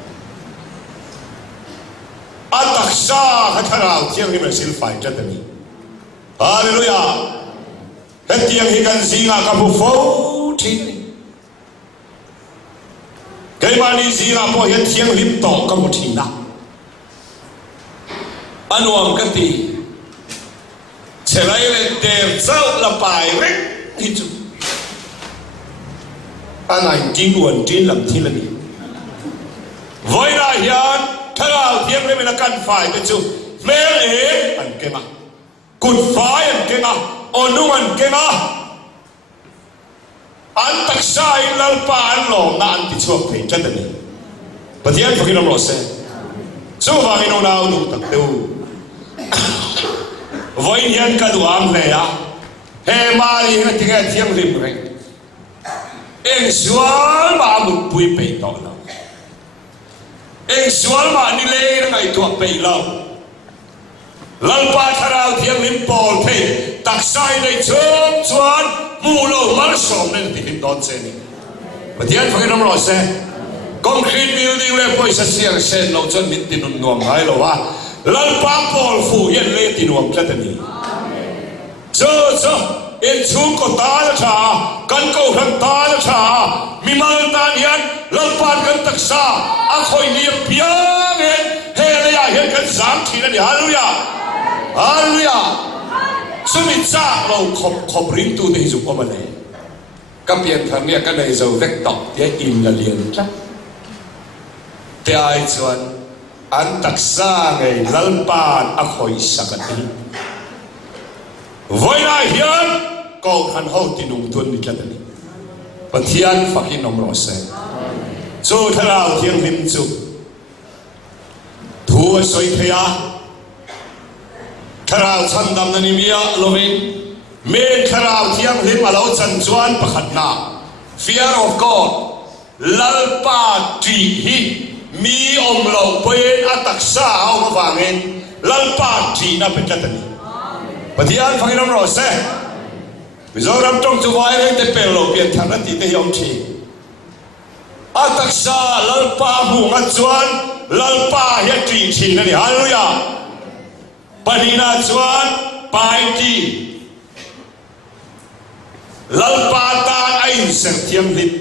อัตตักษาขราวที่ยังไม่สิลไฟจัดนี่ฮาเลลูยาเฮ็ดยังให้กันสิงากับผู้ฟูทีนี่เกมานีสิงาพอเฮ็ดเที่ยงลิมต่อกับผู้ทีนะอันวมกันตีเฉลยเลยเดิมเจ้าละไปเร็กที่จุอันไหนจริงวันจริงลำที่ละนี่วันไหนยันถ้าเราเที่ยงเลยเป็นการฝ่ายเป็นจุเมลเอ๋อันเก่งอ่ะกุดฝ่ายอันเก่งอ่ะอนุอันเก่งอ่ะอันตักษาอินลัลปาอันหลงนั่นที่ชอบเพลงจันทร์นี่ปฏิญาณพระกินน้ำรสเซ่สู้ฟังอินโนนาอุตักเตววันยันกัดวามเลยอ่ะเฮมาลีนะที่แกเที่ยงริมเร่งเอ็งสวลมาหมุดปุยไปต่อแล้วเอ็งสวลมานี่เลยนะไงตัวไปแล้วลัลปาทาราวเที่ยงริมปอลเทตักไซในชมชวนมูโลมาสอมในที่ริมดอนเซนี่ปฏิญาณพระกินน้ำรสเซ่คอนกรีตบิลดิ้งเลยพอยสัเสียงเส้นเราจนมิดตินุนนวมไงเราว่าลัลปาปอลฟูยันเลตินวมแค่นี้เจ้าเอ็นชูก็ตายแล้วชากันก็หันตายแล้วชามีมาลตานยันลัลปานกันตักษาอาคอยเลียเปียเงินเฮลียเห็นกันสามทีนั่นนี่ฮาเลลูยาฮาเลลูยาสมิจ้าเราขอบริ้งตัวในสุขมันเลยกับเปลี่ยนทางเนี่ยกันในเราเวกตอกเดี๋ยวอินละเลียนจ้ะแต่ไอ้ส่วนอันตักษาไงลัลปานอาคอยสักทีวันไหนเฮียนก็ขันเขาตินุ่งตุนนี่แค่นี้ปฏิญาณฝักอินนมรสเซ่จูทาราวเที่ยงริมจูทัวสวยเทียทาราวชันดำนันมียลมินเมฆทาราวเที่ยงริมมาแล้วจันจวนประคัดนา fear of God ลัลปาจีฮีมีอมเหล่าเป็นอัตักษาเอามาฟังเองลัลปาจีน่าเป็นแค่นี้ปฏิญาณฝักอินนมรสเซ่วิจารณ์ตรงจุดว่าเรื่องที่เป็นโลกเปลี่ยนทางนั้นที่ได้ยอมทีอัตักษาลัลปาหูงัดจวนลัลปาเฮตีทีนั่นนี่ฮาเลลูยาปนินาจวนไปทีลัลปาตาไอเสียงเทียมลิบ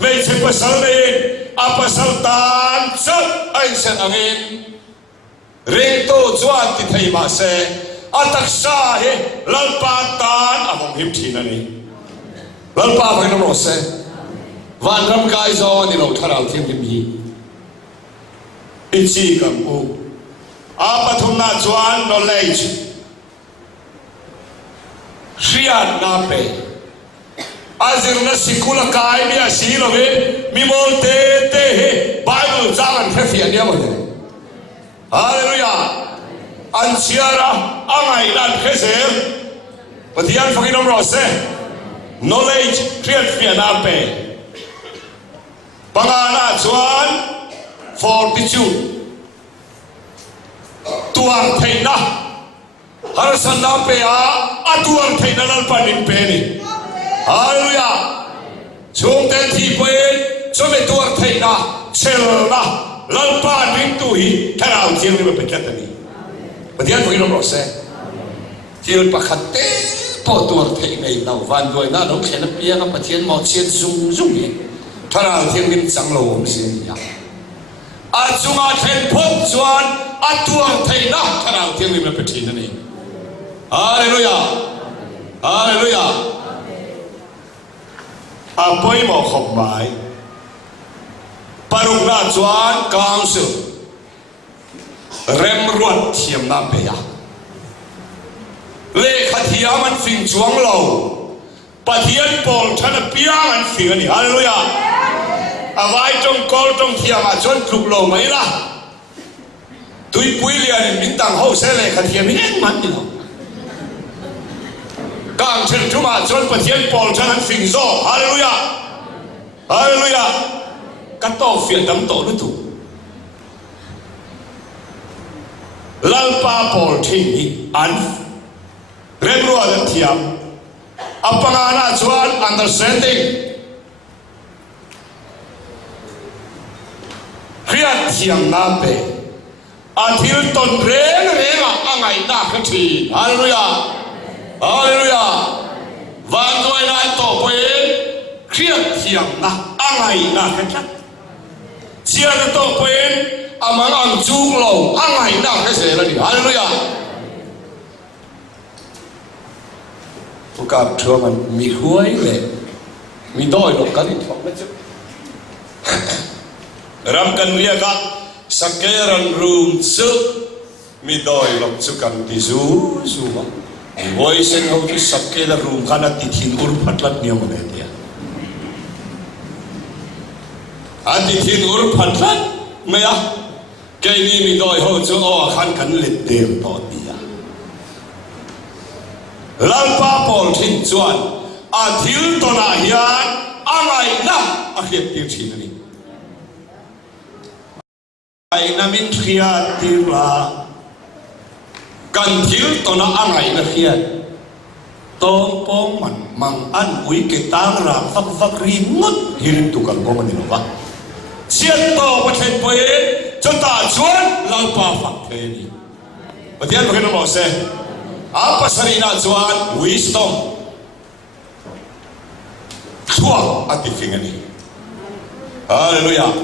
ไม่ใช่ภาษาเล่นอาภาษาตานจัดไอเสียงอังอินเรื่องโตจวนที่ไทยมาเสอัตักษาเฮลัลปาตานอามงหิมทีนั่นนี่ลัลปาพระกินน้ำรสเซ่วันรำกายจอนี่เราทาราวเทียมยิมีอิจิกัมอูอาปฐุมนาจวน knowledge เรียนนาเปอาจิรนัสิกุลกายมีอาชีโลเวมีโมเตเตเฮไบเบิลจามันเทฟิอันเดียวหมดเลยฮาเลลูยาอันเชียระอังไงนั่นเฮเซลปฏิญาณฝักอินนมรสเซ่ knowledge เรียนฟิอันนาเปปังอาณาจวน fortitude ตัวเทน่าฮาร์สันนาเปียอัตัวเทน่าลัลปานิเปนี่ฮาเลลูยาช่วงเต็มที่เป็นช่วงตัวเทน่าเชลน่าลัลปานิตุยทาราวเทียงนี่มันเป็นแค่นี้ปฏิญาณพระกินน้ำรสเซ่ที่เราประคัตเต้พอตัวเทน่าเราวันด้วยน่าเราเขียนเปียกับปฏิญาณหมอเชียนซุ่งนี่ทาราวเทียงนี่จังโลมสิยาอาจุงอาเทนพบจวนอาตัวเทน่าทาราวเทียงนี่มันเป็นที่นั่นเองฮาเลลูยาฮาเลลูยาอาปอยหมอขบไม้ปารุ Tuan na chuan council rem ruat thiam na pe ya le khathiam an fing chuang lo pathian pol thana piang an fing ani hallelujah avai trong kol trong thiam a chon kluk lo mai la tui pui lian min tang ho se le khathiam ni en man ni lo kang chen chuma chon pathian pol thana an fing zo hallelujah hallelujah ka to fian dam to lu tu lalpa pol thing ni an rem ro an thiam apangana chuan understanding kriat thiam na pe athil ton reng renga angai na khathi hallelujah hallelujah van noi na to pe kriat thiam na angai na khathi chia to pe amang ang chung lo angai na khathi la ni hallelujahกับชัวมันมีห้วยเลยมีด้อยหลบกันอีกฝั่งนั่นจ้ะรำกันเรียกว่าสักเกรันรูมซึมีด้อยหลบสุกันที่สู้มาไว้เส้นเขาที่สักเกรันรูมขนาดที่ทิ้งอุรพัดลัดเนี่ยมันเลยเนี่ยอันที่ทิ้งอุรพัดลัดไม่อะแกนี่มีด้อยเขาจะอ้อขันกันเล็ดเดียวต่อดีlalpa pol thin chuan a thil tona hian angai na a khiat tir thin ani ai na min khiat tir la kan thil tona angai na khiat tong pong man mang an ui ke tang ra fak fak ri ngot hirin tu kan ko mani ba chiat to pathen poe chota chuan lalpa fak the ni patian ba kan mo se apa sarina chuan wisdom thua ati fingani hallelujah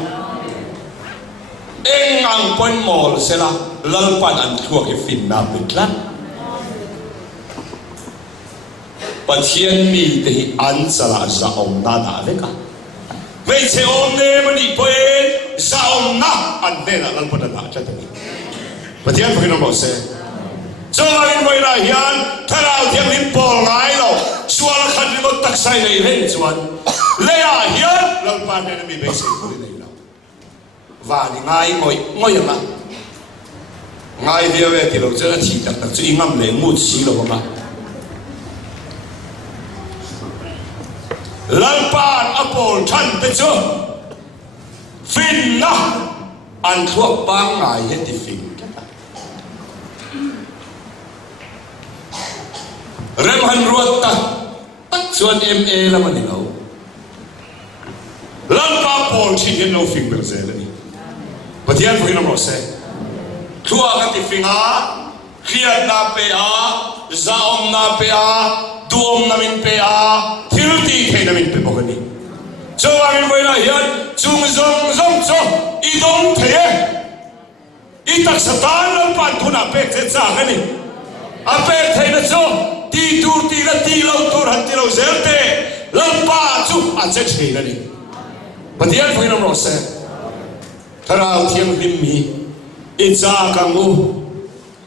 engang pon mol sela lalpan an thua ke fin na bitla pathian mi te an sala sa om na da veka ve che om ne mani poe sa om na an ne la lalpan na cha te pathian phino mo se cho anh vậy là hiền thay nào thiêm linh bồ ngái đâu xua là khăn linh một tắc say này lên chuan lê à hiền lần ban này bị bế sĩ của này đâu và thì ngài ngồiอย่างนั้นngàiเดียวที่เราจะที่ตักตักจะอิงงำเลยมุดสีเราบ้างลันปานอโปลทันไปเจอฟินนะอันทั่วบางงายเห็นที่ฟินเริ่มหันรัวตัดส่วนMA แล้วมันนี่เราลันปาปอลที่เห็นเราฟิงเบอร์เซลนี่ปะเทียนพวกนี้เราบอกเซ่ทัวกันที่ฟิงอาเขียนนาเปอาซาอมนาเปอาดูอมนามินเปอาทิลตีเทนามินเปบอกกันนี่โจวามินเวลาเห็นจุงซงโจอีดงเทอีตักสตาร์ลันปานทุนาเปเจจ้ากันนี่อาเปเทนะโจตีตูตีละตีเราตัวหันตีเราเซลเต้ลังป้าจุอันเจ็ดเชนนี่ปฏิญาณพูดน้ำร้อนเสถ้าเราเทียมพิมมีอิจฉากังอู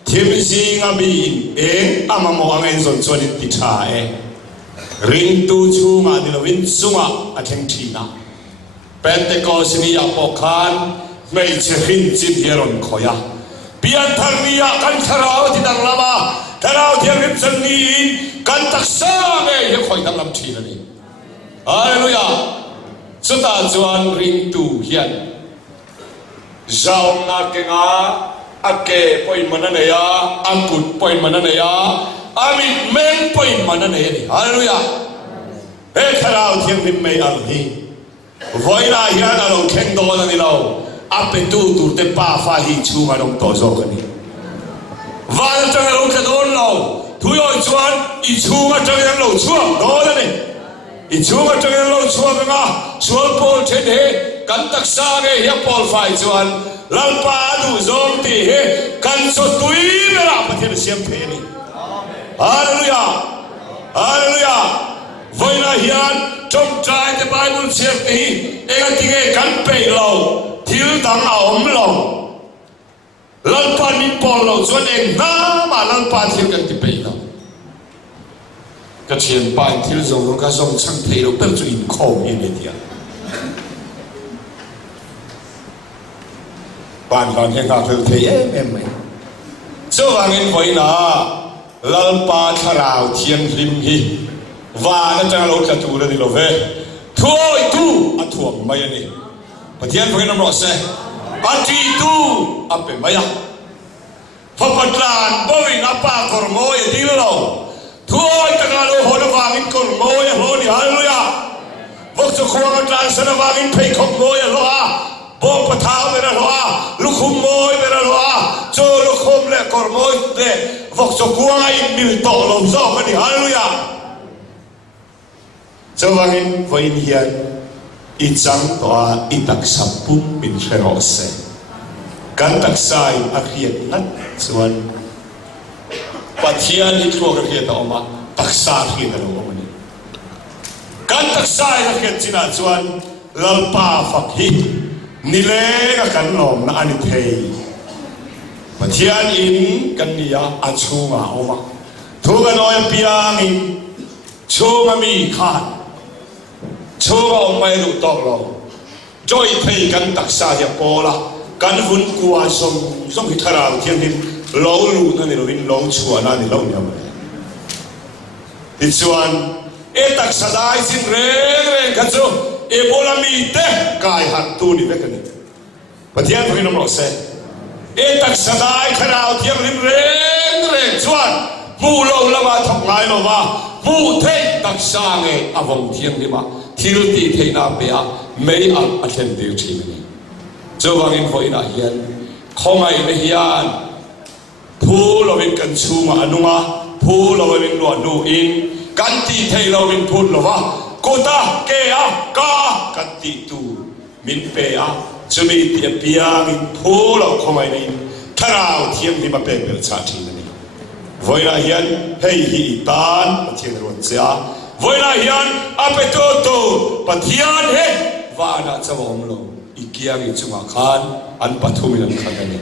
เทียมซิงาบีอามาโมอังเอ็นส่วนส่วนติดชาริงตูชูงาดิลวินซุงาอัจฉริยะเป็นแต่ก็สิมีอาปกขันไม่เชื่อหินจิตเฮรอนขอยาเปียนทางนี้กันทาราวที่ดังละมาถ้าเราเทียมริบสันนี้กันตักษาเองยังคอยทำลำชีนั่นเองฮาเลลูยาสุดท้ายจวนริงตูเฮียนเจ้าหน้าเก่งอาเก็ปอยมันนั่นเองอังกุดปอยมันนั่นเองอามิดเมนปอยมันนั่นเองฮาเลลูยาถ้าเราเทียมริบไม่อัลฮีวันน่าเฮียนเราเข่งโดนนี่เราอาเป็นตูตูเตป้าฟ้าฮีชูมาลงต่อโซกันนี่วันจังเราแค่โดนเราทุยชวนอีชูมาจังเราชัวโดนนี่อีชูมาจังเราชัวกันอ่ะชัวปอลเช่นเฮกันตักษาเงยปอลไฟชวนลัลปาดูโจมตีเฮกันสตุยเวลาประเทศเซียมเพนี่ฮาเลลูยาฮาเลลูยาวันน่าเฮียนจงใจแต่ไบเบิลเสียงนี้เองที่เงกันเปย์เรา thil dang a om lo lalpa min pol lo chuan eng na ma lalpa thil kan ti pe lo ka thian pai thil zong ka zong chang thei lo per chu in khom in dia ban kan hen ka thil thei em mai so angin voina lalpa tharau thian hlim hi wa na chang lo ka tu la di lo ve thôi tu a thuam mai ani pathian phoi nam ro se pati tu ape maya phapatlan boin apa kormoi di lo thôi taka lo hono wangin kormoi lo ni hallelujah vok chu khwang tlan sana wangin phei khom moi lo a bo pathau be lo a lukhum moi be lo a cho lukhum le kormoi le vok chu khwang ai mil to lo zo ani hallelujah cho wangin voin hian i chang toa i tak sapum min khero se kan tak sai a khiat nat chuan pathian hi thua ka khiat oma tak sa khiat lo omani kan tak sai a khiat china chuan lalpa fak hi nile ka kan nom na ani thei pathian in kan nia a chunga oma thuga noi piang in chunga mi khat chunga mai lu tok lo joy thei kan tak sa ya pola kan hun kwa som hi thara thiam hin lo lu na ni lo in lo chua na ni lo nya ma ti chuan e tak sa dai sin re ka chu e bola mi te kai hat tu ni ve kan ni pathian phoi nam ro se e tak sa dai thara thiam rim re chuan mu lo lama thok ngai lo wa mu thei tak sa nge avong thiam ni ma thil ti thei na pe a mei a athen de chi ni cho wangin voi na hian khomai me hian phu lo win kan chunga anunga phu lo win lo nu in kan ti thei lo win phut lo wa kota ke a ka kan ti tu min pe a chumi ti pia min phu lo khomai ni tharau thiam ni ma pe pel cha thi ni voi na hian hei hi tan pathian ron cha voi na hian apeto to pathian he wa na chawom lo ikiang i chunga khan an pathumi an khagani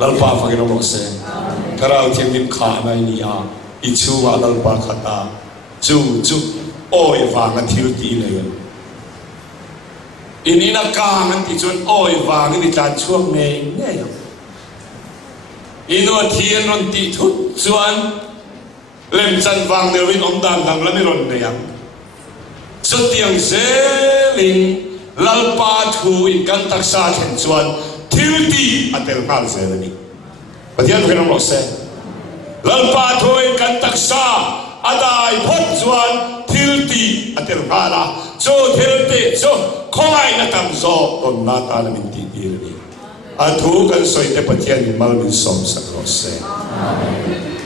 lalpa phagino ro se tharau thiam nim kha nai ni a i chunga lalpa khata chu oi wa nga thil ti le inina ka ngan ti chun oi wa ngi tlan chuak me nge ino thian non ti thu chuan lem chan wang de win om dan dang la mi ron ne yang so tiang zeling lalpa thu in kan tak sa chen chuan thil ti atel ngal se ni pathian phoi nam ro se lalpa thu in kan tak sa adai phot chuan thil ti atel ngala cho thil te cho khomai na tam zo kon na ta la min ti ti ni a thu kan soi te pathian in mal min som sak ro se amen